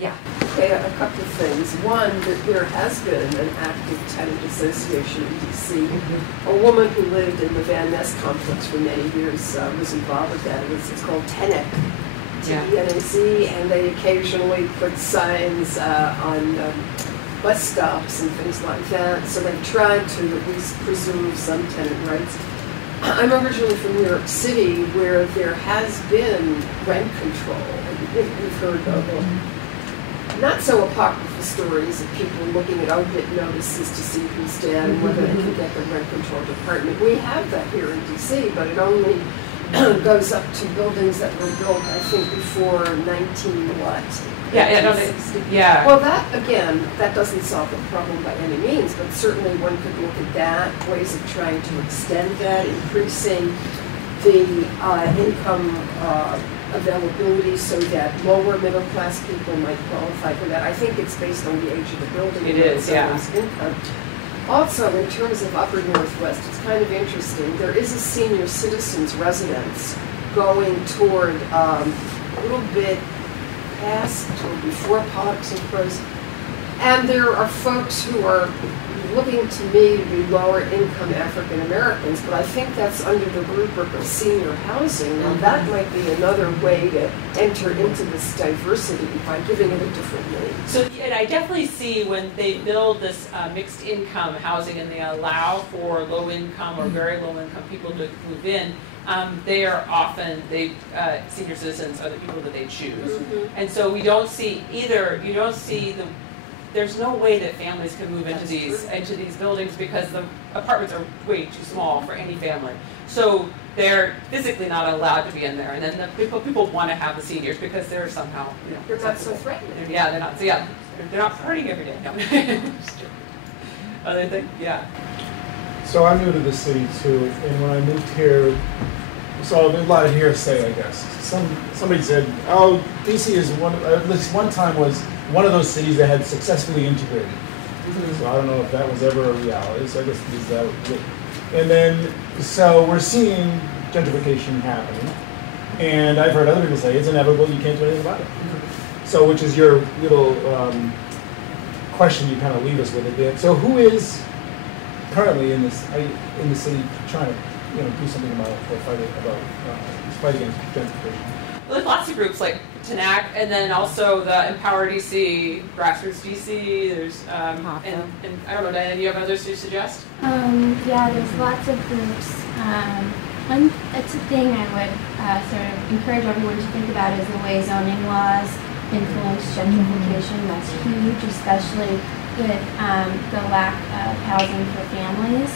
Yeah. Okay, a couple of things. One, that there has been an active tenant association in DC. A woman who lived in the Van Ness complex for many years was involved with that. It's called TENEC, T-E-N-A-C, and they occasionally put signs on bus stops and things like that. So they've tried to at least preserve some tenant rights. I'm originally from New York City, where there has been rent control. You've heard of not so apocryphal stories of people looking at obit notices to see who's dead and whether they can get the rent control department. We have that here in DC, but it only goes up to buildings that were built, I think, before 19 what? Yeah. Well, that, again, that doesn't solve the problem by any means, but certainly one could look at that, ways of trying to extend that, increasing the income availability so that lower middle class people might qualify for that. I think it's based on the age of the building. It is, yeah. Income. Also, in terms of Upper Northwest, it's kind of interesting. There is a senior citizens residence going toward a little bit past or before Pollux and Crows. And there are folks who are looking to me to be lower income African Americans, but I think that's under the rubric of senior housing. Now that might be another way to enter into this diversity by giving it a different name. So, and I definitely see when they build this mixed income housing and they allow for low income or very low income people to move in, they are often, senior citizens are the people that they choose. And so we don't see either, you don't see there's no way that families can move into these buildings because the apartments are way too small for any family. So they're physically not allowed to be in there. And then the people want to have the seniors because they're somehow, they're not so threatening. They're not hurting every day. No. Other thing, So I'm new to the city too, and when I moved here, so there's a lot of hearsay, I guess. Somebody said, "Oh, DC is at least one time was one of those cities that had successfully integrated." So I don't know if that was ever a reality. So I guess is that it. And then so we're seeing gentrification happening, and I've heard other people say it's inevitable. You can't do anything about it. So which is your little question you kind of leave us with a bit. So who is currently in the city trying to do something about fight against gentrification? Well, there's lots of groups like TNAC, and then also the Empower DC, Grassroots DC. There's and I don't know, Diana, do you have others to suggest? Yeah, there's lots of groups. It's a thing I would sort of encourage everyone to think about is the way zoning laws influence gentrification. That's huge, especially with the lack of housing for families.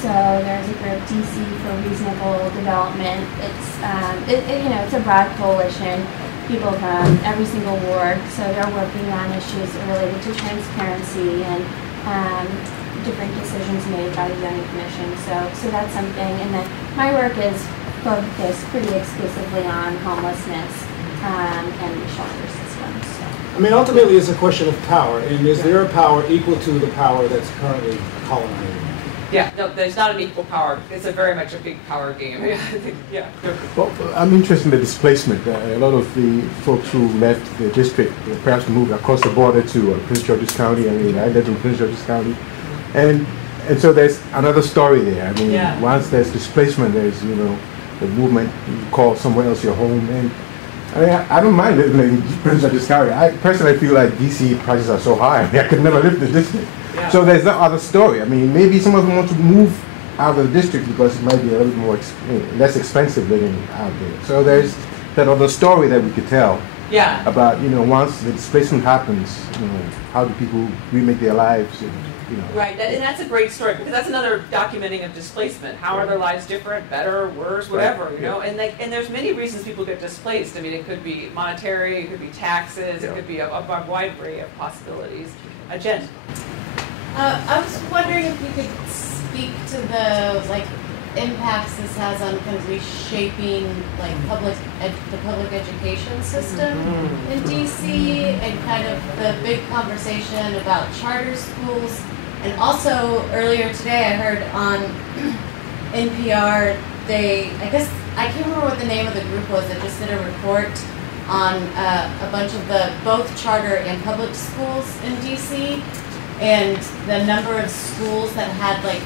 So there's a group, DC for Reasonable Development. It's a broad coalition. People from every single ward, so they're working on issues related to transparency and different decisions made by the zoning commission. So that's something. And then my work is focused pretty exclusively on homelessness and shelter systems. So. I mean, ultimately, it's a question of power, and is there a power equal to the power that's currently colonizing? Yeah, no, there's not an equal power. It's very much a big power game. Well, I'm interested in the displacement. A lot of the folks who left the district perhaps moved across the border to Prince George's County. I mean, I lived in Prince George's County. And so there's another story there. I mean, once there's displacement, there's, the movement, you call somewhere else your home. And I mean, I don't mind living in Prince George's County. I personally feel like DC prices are so high. I could never live in the district. So there's that other story. I mean, maybe some of them want to move out of the district because it might be a little bit more less expensive living out there. So there's that other story that we could tell about, once the displacement happens, how do people remake their lives? Right, and that's a great story because that's another documenting of displacement. How are their lives different, better, worse, whatever, And there's many reasons people get displaced. I mean, it could be monetary, it could be taxes, it could be a wide array of possibilities. Jen. I was wondering if you could speak to the impacts this has on kind of reshaping the public education system in DC and kind of the big conversation about charter schools. And also earlier today I heard on NPR I can't remember what the name of the group was that just did a report on a bunch of both charter and public schools in DC, and the number of schools that had like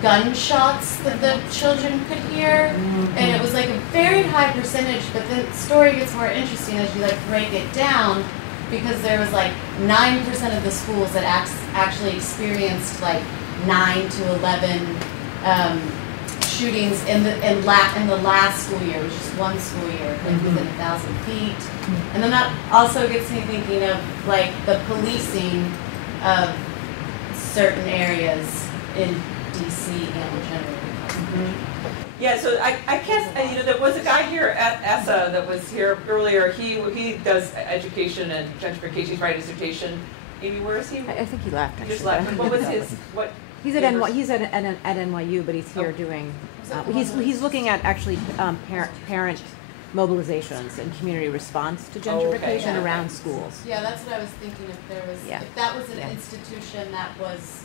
gunshots that the children could hear, and it was like a very high percentage. But the story gets more interesting as you like break it down, because there was like 9% of the schools that actually experienced like 9 to 11 shootings in the last school year. It was just one school year, like within 1,000 feet. And then that also gets me thinking of like the policing of certain areas in DC and generally. Yeah, so I guess, there was a guy here at ESSA that was here earlier. He does education and gentrification. He's writing a dissertation. Amy, where is he? I think he left. He just left. What was his, what? He's at NYU, but he's here doing, he's looking at actually parent mobilizations and community response to gentrification around schools. Yeah, that's what I was thinking. If that was an institution that was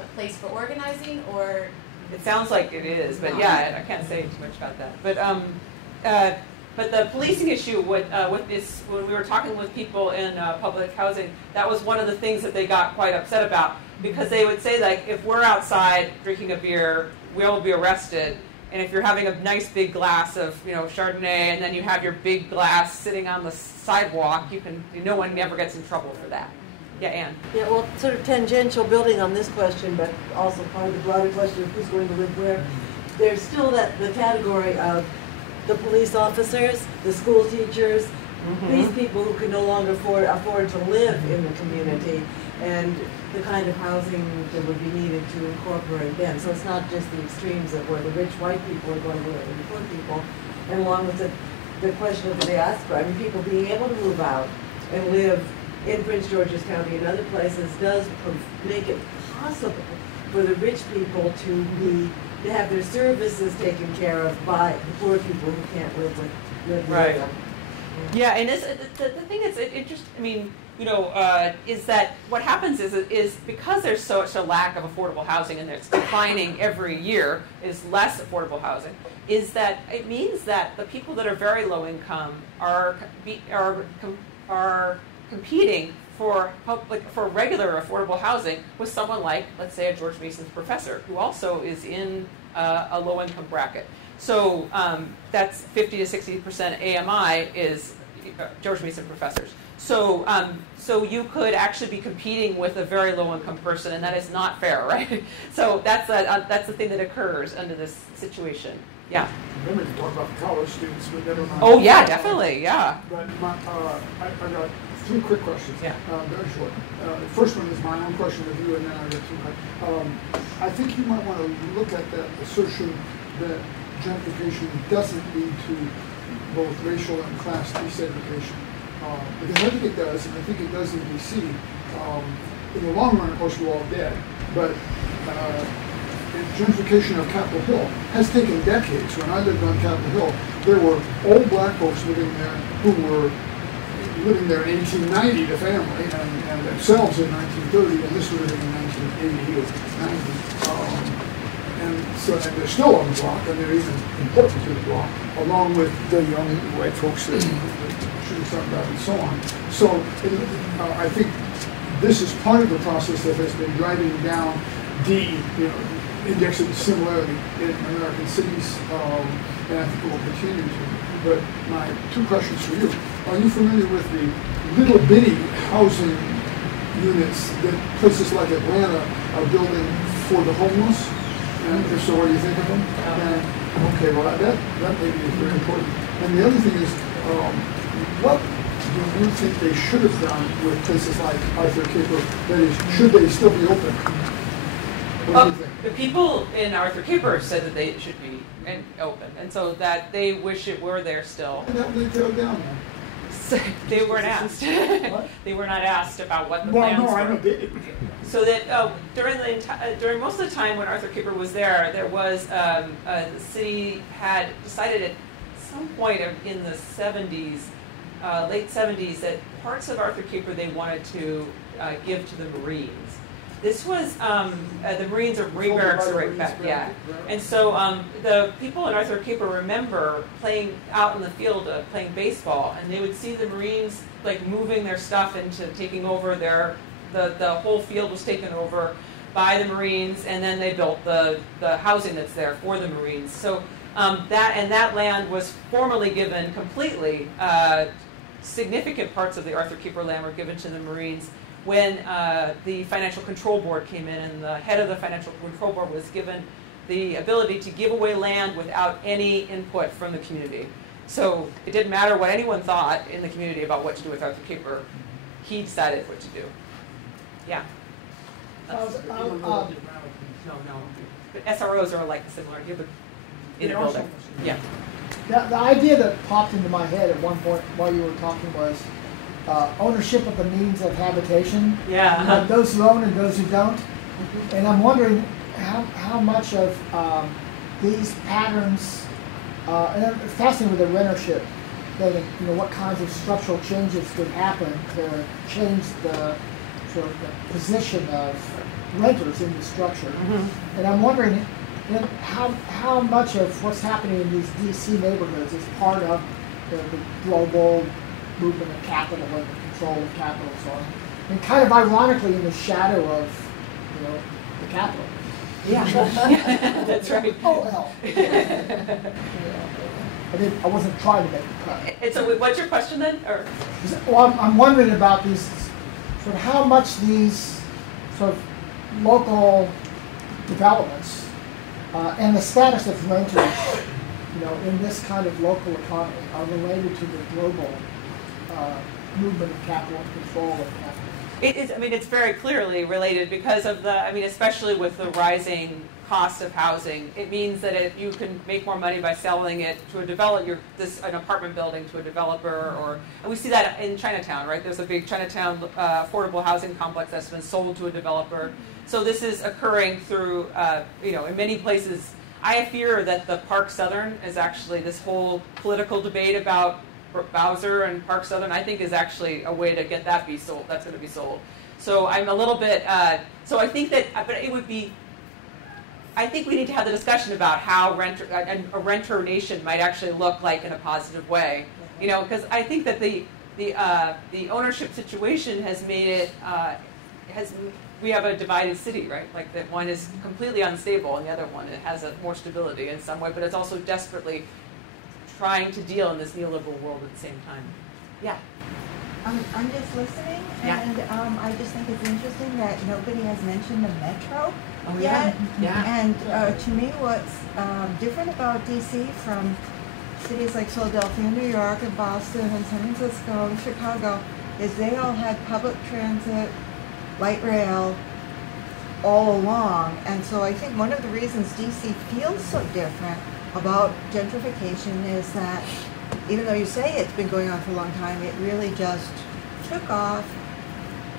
a place for organizing, or it sounds like it is, but I can't say too much about that. But the policing issue with this, when we were talking with people in public housing, that was one of the things that they got quite upset about, because they would say, like, if we're outside drinking a beer, we'll be arrested. And if you're having a nice big glass of, Chardonnay, and then you have your big glass sitting on the sidewalk, no one ever gets in trouble for that. Yeah, Ann. Yeah, well, sort of tangential, building on this question, but also part of the broader question of who's going to live where. There's still the category of the police officers, the school teachers, these people who can no longer afford to live in the community, and the kind of housing that would be needed to incorporate them. So it's not just the extremes of where the rich white people are going to live and the poor people, and along with the question of the diaspora. I mean, people being able to move out and live in Prince George's County and other places does make it possible for the rich people to have their services taken care of by the poor people who can't live with them. Yeah, and the thing that's interesting, is that what happens is because there's such a lack of affordable housing, and it's declining every year, is less affordable housing, is that it means that the people that are very low income are competing for regular affordable housing with someone like, let's say, a George Mason's professor, who also is in a low income bracket. So that's 50 to 60% AMI is George Mason professors. So you could actually be competing with a very low income person, and that is not fair, right? So that's the thing that occurs under this situation. Yeah. Then we can talk about the college students, but never mind. Oh yeah, definitely, yeah. But I got 3 quick questions. Yeah. Very short. The first one is my own question of you, and then I got 2. I think you might want to look at the assertion that gentrification doesn't lead to both racial and class desegregation. Because I think it does, and I think it does in DC. In the long run, of course, we're all dead, but gentrification of Capitol Hill has taken decades. When I lived on Capitol Hill, there were old black folks living there who were living there in 1890, the family, and themselves in 1930, and this was in 1980 or 90. And they're still on the block, and they're even important to the block, along with the young white folks that shooting something about and so on. So I think this is part of the process that has been driving down the index of similarity in American cities, and I think it will continue to. But my 2 questions for you. Are you familiar with the little bitty housing units that places like Atlanta are building for the homeless? And if so, what do you think of them? Okay, well that maybe is very important. And the other thing is, what do you think they should have done with places like Arthur Caper? That is, should they still be open? What do you think? The people in Arthur Caper said that they should be open, and so that they wish it were there still. And that would go down then. They weren't asked. They were not asked about what the plans were. I know they did. So that during most of the time when Arthur Caper was there was the city had decided at some point in the 70s, late 70s, that parts of Arthur Caper they wanted to give to the Marines. This was the Marines or Marine Barracks are right back, yeah. And so the people in Arthur Caper remember playing out in the field playing baseball, and they would see the Marines like moving their stuff into taking over the whole field was taken over by the Marines, and then they built the housing that's there for the Marines. So that land was formally given completely. Significant parts of the Arthur Caper land were given to the Marines when the Financial Control Board came in, and the head of the Financial Control Board was given the ability to give away land without any input from the community. So it didn't matter what anyone thought in the community about what to do with Arthur Caper. He decided what to do. Yeah. No. But SROs are like similar here, but in a building. Yeah. The idea that popped into my head at one point while you were talking was ownership of the means of habitation. Yeah. You have those who own and those who don't. And I'm wondering how much of these patterns, and I'm fascinated with the rentership thing, and what kinds of structural changes could happen to change the sort of the position of renters in the structure. And I'm wondering how much of what's happening in these DC neighborhoods is part of the global movement of capital and the control of capital and so on. And kind of ironically in the shadow of, the capital. Yeah, that's right. Oh, hell. I wasn't trying to make a cut. And so what's your question then? Or? Well, I'm wondering about these, sort of how much these sort of local developments and the status of renters, in this kind of local economy are related to the global movement of capital and control of capital. It is. I mean, it's very clearly related because of especially with the rising cost of housing. It means that you can make more money by selling it to a developer, an apartment building to a developer, and we see that in Chinatown, right? There's a big Chinatown affordable housing complex that's been sold to a developer. So this is occurring through, in many places. I fear that the Park Southern is actually this whole political debate about Bowser and Park Southern, I think, is actually a way to get that be sold. That's going to be sold. So I'm a little bit. So I think that, but it would be. I think we need to have the discussion about how a renter nation might actually look like in a positive way. Because I think that the ownership situation has made it we have a divided city, right? Like that one is completely unstable, and the other one it has more stability in some way, but it's also desperately trying to deal in this neoliberal world at the same time. Yeah. I'm just listening, yeah. And I just think it's interesting that nobody has mentioned the metro yet. Yeah. And to me, what's different about DC from cities like Philadelphia, New York, and Boston, and San Francisco, and Chicago, is they all had public transit, light rail, all along. And so I think one of the reasons DC feels so different about gentrification is that even though you say it's been going on for a long time, it really just took off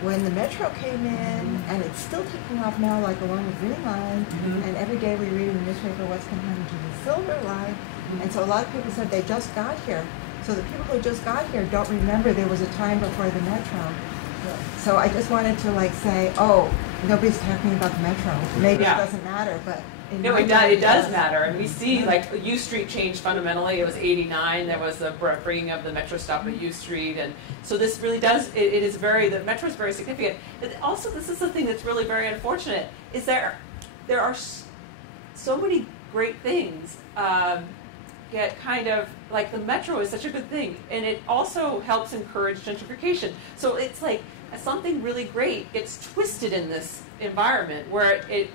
when the metro came in, and it's still taking off now, like along the Green Line, and every day we read in the newspaper what's going to happen to the Silver Line. And so a lot of people said they just got here. So the people who just got here don't remember there was a time before the metro. So I just wanted to say, oh, nobody's talking about the metro. Maybe it doesn't matter, but no, it does matter. And we see U Street changed fundamentally. It was '89. There was the bringing of the metro stop at U Street, and so this really does. It is the metro is very significant. But also, this is the thing that's really very unfortunate. Is there are so many great things get kind of like the metro is such a good thing, and it also helps encourage gentrification. So it's like something really great gets twisted in this environment where it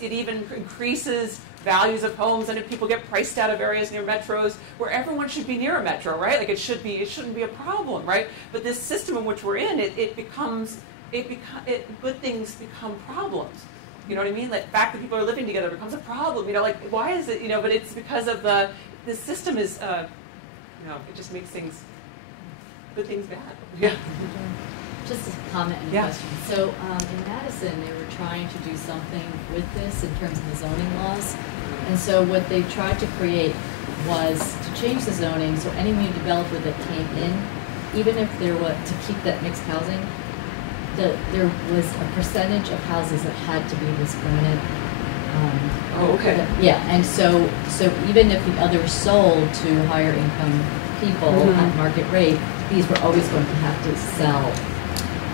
even increases values of homes, and if people get priced out of areas near metros where everyone should be near a metro, right? Like it shouldn't be a problem, right? But this system in which we're in, good things become problems. You know what I mean? Like the fact that people are living together becomes a problem. Why is it? But it's because of the system is, it just makes good things bad. Yeah. Just a comment and a question. So in Madison, they were trying to do something with this in terms of the zoning laws. And so what they tried to create was to change the zoning so any new developer that came in, even if there was to keep that mixed housing, there was a percentage of houses that had to be this permanent. Okay. Yeah, and so even if the others sold to higher income people at market rate, these were always going to have to sell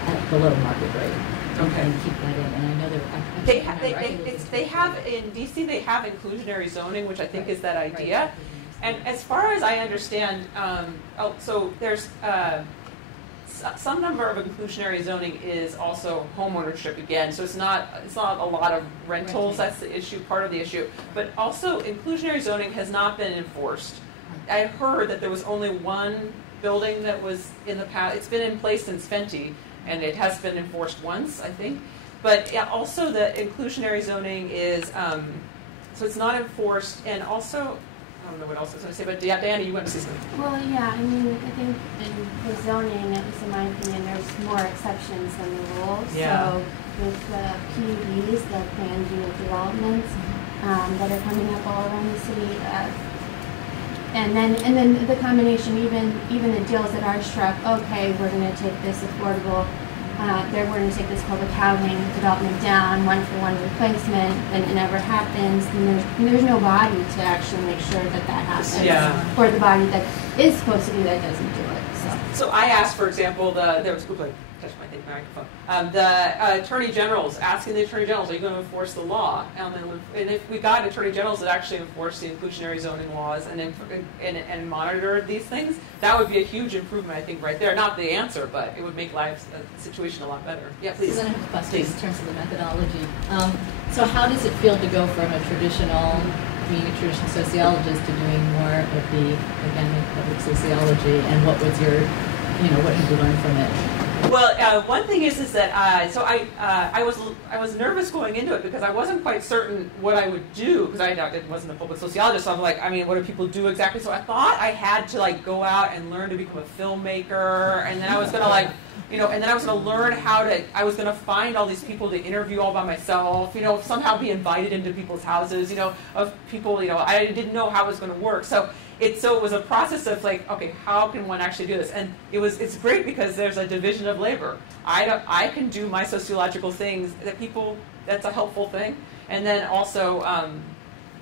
at below market rate. Okay. And keep that in. And I know they have in DC, they have inclusionary zoning, which I think is that idea. And as far as I understand, so there's some number of inclusionary zoning is also home ownership again. So it's not a lot of rentals. That's the issue, part of the issue. But also inclusionary zoning has not been enforced. I heard that there was only one building that was in the past. It's been in place since Fenty, and it has been enforced once, I think. But also the inclusionary zoning is, so it's not enforced, and also, I don't know what else I was going to say, but Diana, you want to say something? Well, yeah, I mean, I think in the zoning, at least in my opinion, there's more exceptions than the rules. Yeah. So with the PUDs, the planned unit developments, that are coming up all around the city, and then the combination, even the deals that are struck, okay, we're going to take this affordable, we're going to take this public housing development down, one-for-one replacement, and it never happens, and there's no body to actually make sure that happens. Yeah. Or the body that is supposed to do that doesn't do it. So I asked, for example, there was touch my microphone. The attorney generals, asking the attorney generals, are you going to enforce the law? And if we got attorney generals that actually enforce the inclusionary zoning laws and monitor these things, that would be a huge improvement, I think, right there. Not the answer, but it would make the situation a lot better. Yeah, please. So then I have a question in terms of the methodology. So how does it feel to go from being a traditional sociologist to doing more of the organic public sociology, and what was your, what did you learn from it? Well, one thing is that I was nervous going into it because I wasn't quite certain what I would do, because I wasn't a public sociologist. So I'm like, what do people do exactly? So I thought I had to go out and learn to become a filmmaker, and then I was going to and then I was going to learn I was going to find all these people to interview all by myself, somehow be invited into people's houses, of people, I didn't know how it was going to work. So it was a process of okay, how can one actually do this? And it's great because there's a division of labor. I can do my sociological things that's a helpful thing. And then also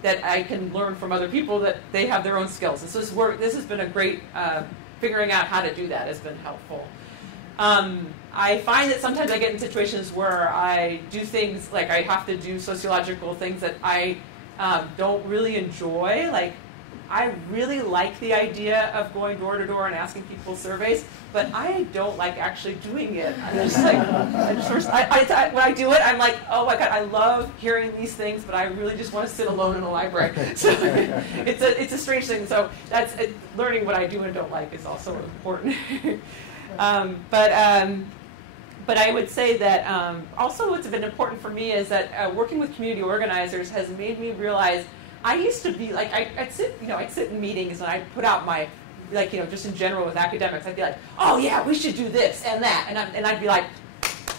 that I can learn from other people that they have their own skills. And so this has been a great, figuring out how to do that has been helpful. I find that sometimes I get in situations where I do things I have to do sociological things that I don't really enjoy. I really like the idea of going door to door and asking people surveys, but I don't like actually doing it. I'm just when I do it, I'm like, oh my God, I love hearing these things, but I really just want to sit alone in a library. So it's a strange thing. So that's learning what I do and don't like is also important. But I would say that also what's been important for me is that working with community organizers has made me realize I used to be I'd sit in meetings and I'd put out my just in general with academics, I'd be like, oh yeah, we should do this and that, and I'd be like,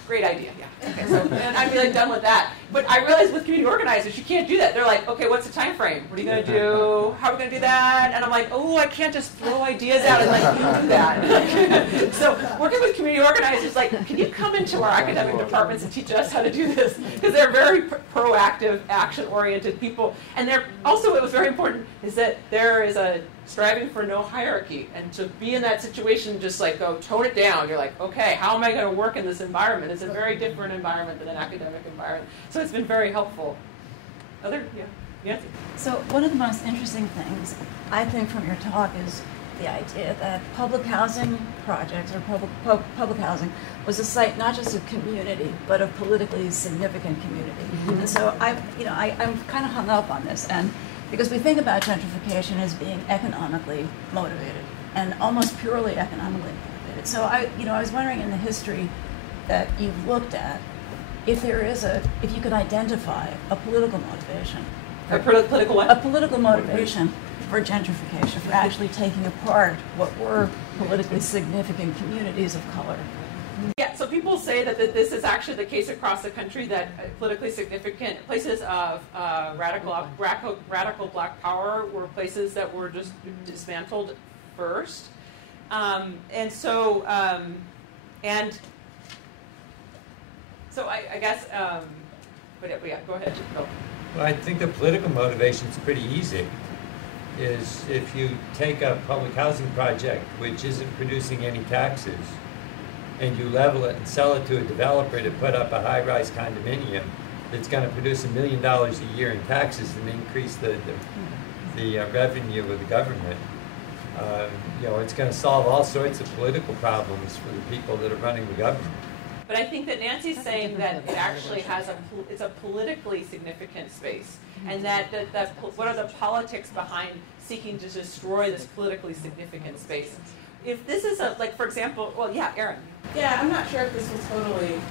great idea, yeah. Okay, so and I'd be done with that. But I realized with community organizers, you can't do that. They're like, okay, what's the time frame? What are you going to do? How are we going to do that? And I'm like, oh, I can't just throw ideas out and you do that. So working with community organizers, can you come into our academic departments and teach us how to do this? Because they're very proactive, action-oriented people. And they're also, what was very important is that there is a striving for no hierarchy, and to be in that situation, just go tone it down. You're like, okay, how am I going to work in this environment? It's a very different environment than an academic environment. So it's been very helpful. Yeah. So one of the most interesting things I think from your talk is the idea that public housing projects or public housing was a site not just of community but of politically significant community. Mm-hmm. And so I'm kind of hung up on this, and because we think about gentrification as being economically motivated and almost purely economically motivated. So I was wondering in the history that you've looked at, if you could identify a political motivation. A political what? A political motivation for gentrification, for actually taking apart what were politically significant communities of color. Yeah, so people say that this is actually the case across the country, that politically significant places of radical black power were places that were just dismantled first. And So I guess, but yeah, go ahead, Bill. Well, I think the political motivation is pretty easy. Is if you take a public housing project which isn't producing any taxes, and you level it and sell it to a developer to put up a high-rise condominium that's going to produce $1 million a year in taxes and increase the revenue of the government, you know, it's going to solve all sorts of political problems for the people that are running the government. But I think that Nancy's saying that it actually has it's a politically significant space, and that what are the politics behind seeking to destroy this politically significant space? If this is like, for example, well, yeah, Erin. Yeah, I'm not sure if this will totally,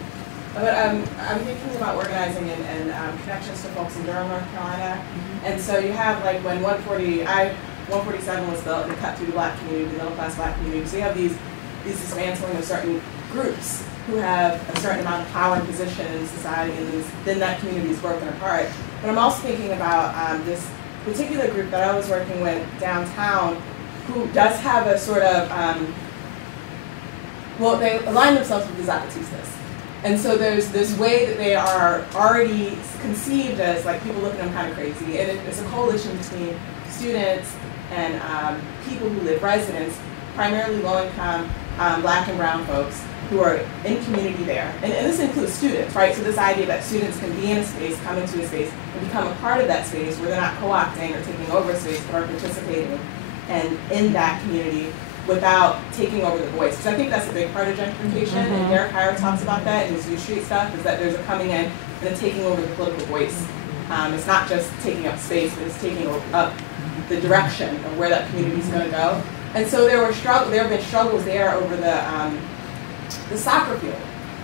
but I'm thinking about organizing and connections to folks in Durham, North Carolina, and so you have like when 147 was built and it cut through the black community, the middle class black community, so you have these dismantling of certain groups who have a certain amount of power and position in society, and then that community is broken apart. But I'm also thinking about this particular group that I was working with downtown, who does have a sort of, well, they align themselves with the Zapatistas. And so there's this way that they are already conceived as like people looking at them kind of crazy. And it's a coalition between students and people who live, residents, primarily low-income black and brown folks, who are in community there. And this includes students, right? So this idea that students can be in a space, come into a space, and become a part of that space where they're not co-opting or taking over a space, but are participating and in that community without taking over the voice. Because I think that's a big part of gentrification, and Derek Hyra talks about that in his U Street stuff, is that there's a coming in and then taking over the political voice. It's not just taking up space, but it's taking up the direction of where that community is going to go. And so there have been struggles there over the soccer field,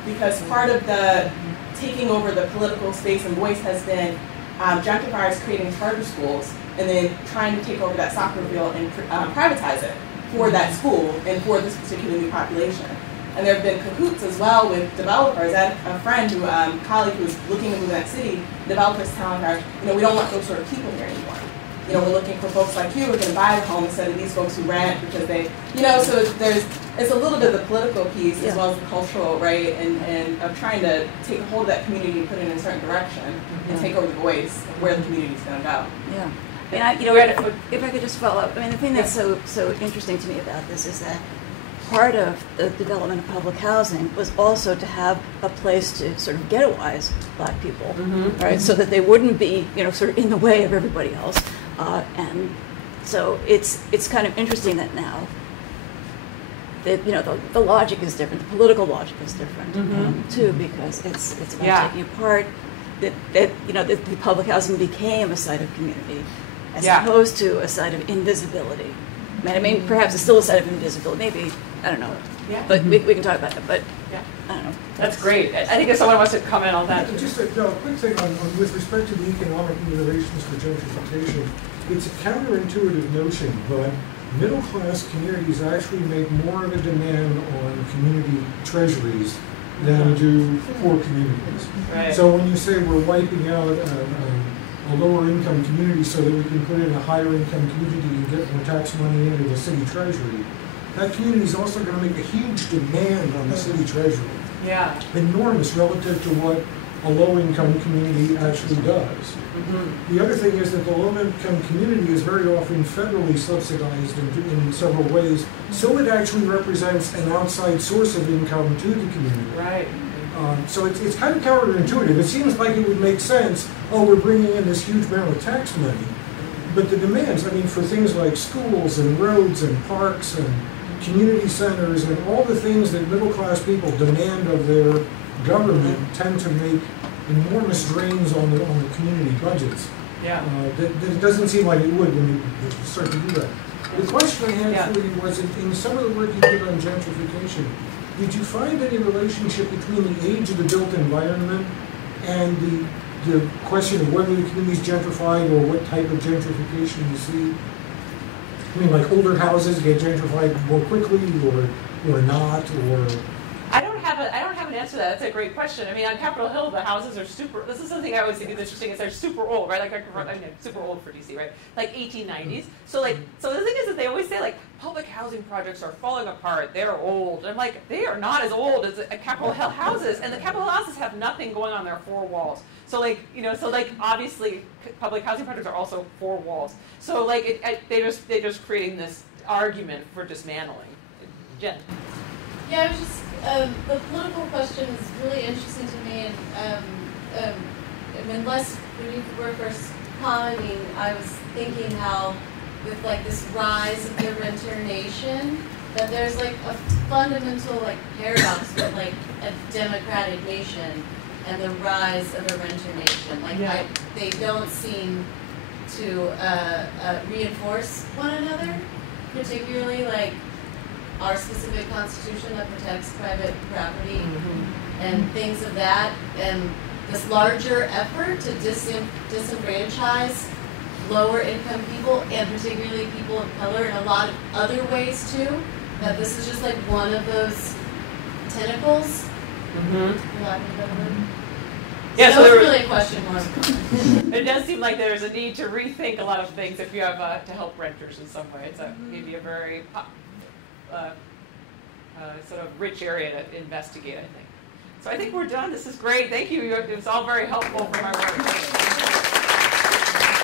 because part of the taking over the political space and voice has been gentrifiers creating charter schools and then trying to take over that soccer field and privatize it for that school and for this particular new population. And there have been cahoots as well with developers. I had a friend who, colleague who was looking to move in that city, developers telling her, you know, we don't want those sort of people here anymore. You know, we're looking for folks like you who are going to buy the home instead of these folks who rent because they, you know, so it's a little bit of the political piece as well as the cultural, right, and of trying to take a hold of that community and put it in a certain direction and take over the voice of where the community is going to go. Yeah. I mean, if I could just follow up, I mean, the thing that's so interesting to me about this is that part of the development of public housing was also to have a place to sort of ghettoize black people, right, so that they wouldn't be, you know, sort of in the way of everybody else. And so it's kind of interesting that now that, you know, the logic is different, the political logic is different too, because it's about taking apart that you know, that the public housing became a site of community as opposed to a site of invisibility. I mean, perhaps it's still a site of invisibility. Maybe, I don't know. Yeah. But we can talk about that. But I don't know. That's great. I think if someone wants to comment on that. Just a quick thing on with respect to the economic motivations for gentrification. It's a counterintuitive notion, but middle-class communities actually make more of a demand on community treasuries than do poor communities. Right. So when you say we're wiping out a lower-income community so that we can put in a higher-income community and get more tax money into the city treasury, that community is also going to make a huge demand on the city treasury. Yeah. Enormous relative to what a low-income community actually does. The other thing is that the low-income community is very often federally subsidized in several ways, so it actually represents an outside source of income to the community. Right. So it's kind of counterintuitive. It seems like it would make sense, oh, we're bringing in this huge amount of tax money, but the demands, I mean, for things like schools and roads and parks and community centers and all the things that middle-class people demand of their government tend to make enormous drains on the community budgets. Yeah. That doesn't seem like it would when you start to do that. The question I had for you was, in some of the work you did on gentrification, did you find any relationship between the age of the built environment and the question of whether the community is gentrified or what type of gentrification you see? I mean, like older houses get gentrified more quickly or not, or... I don't have an answer answer that. That's a great question. I mean, on Capitol Hill, the houses are super. This is something I always think is interesting. Is they're super old, right? Like I mean, super old for DC, right? Like 1890s. So the thing is that they always say like public housing projects are falling apart. They're old. I'm like, they are not as old as Capitol Hill houses, and the Capitol Hill houses have nothing going on their four walls. So obviously public housing projects are also four walls. So they're just creating this argument for dismantling. Jen. Yeah, I was just, the political question is really interesting to me, and when you were first commenting, I was thinking how with this rise of the renter nation, that there's a fundamental paradox with a democratic nation and the rise of a renter nation. They don't seem to reinforce one another, particularly our specific constitution that protects private property and things of that, and this larger effort to disenfranchise lower income people, and particularly people of color in a lot of other ways too, that this is just one of those tentacles. Yeah, so that was really a question mark. It does seem like there's a need to rethink a lot of things if you have to help renters in some way. It's maybe a very sort of rich area to investigate, I think. So I think we're done. This is great. Thank you. It was all very helpful for my work.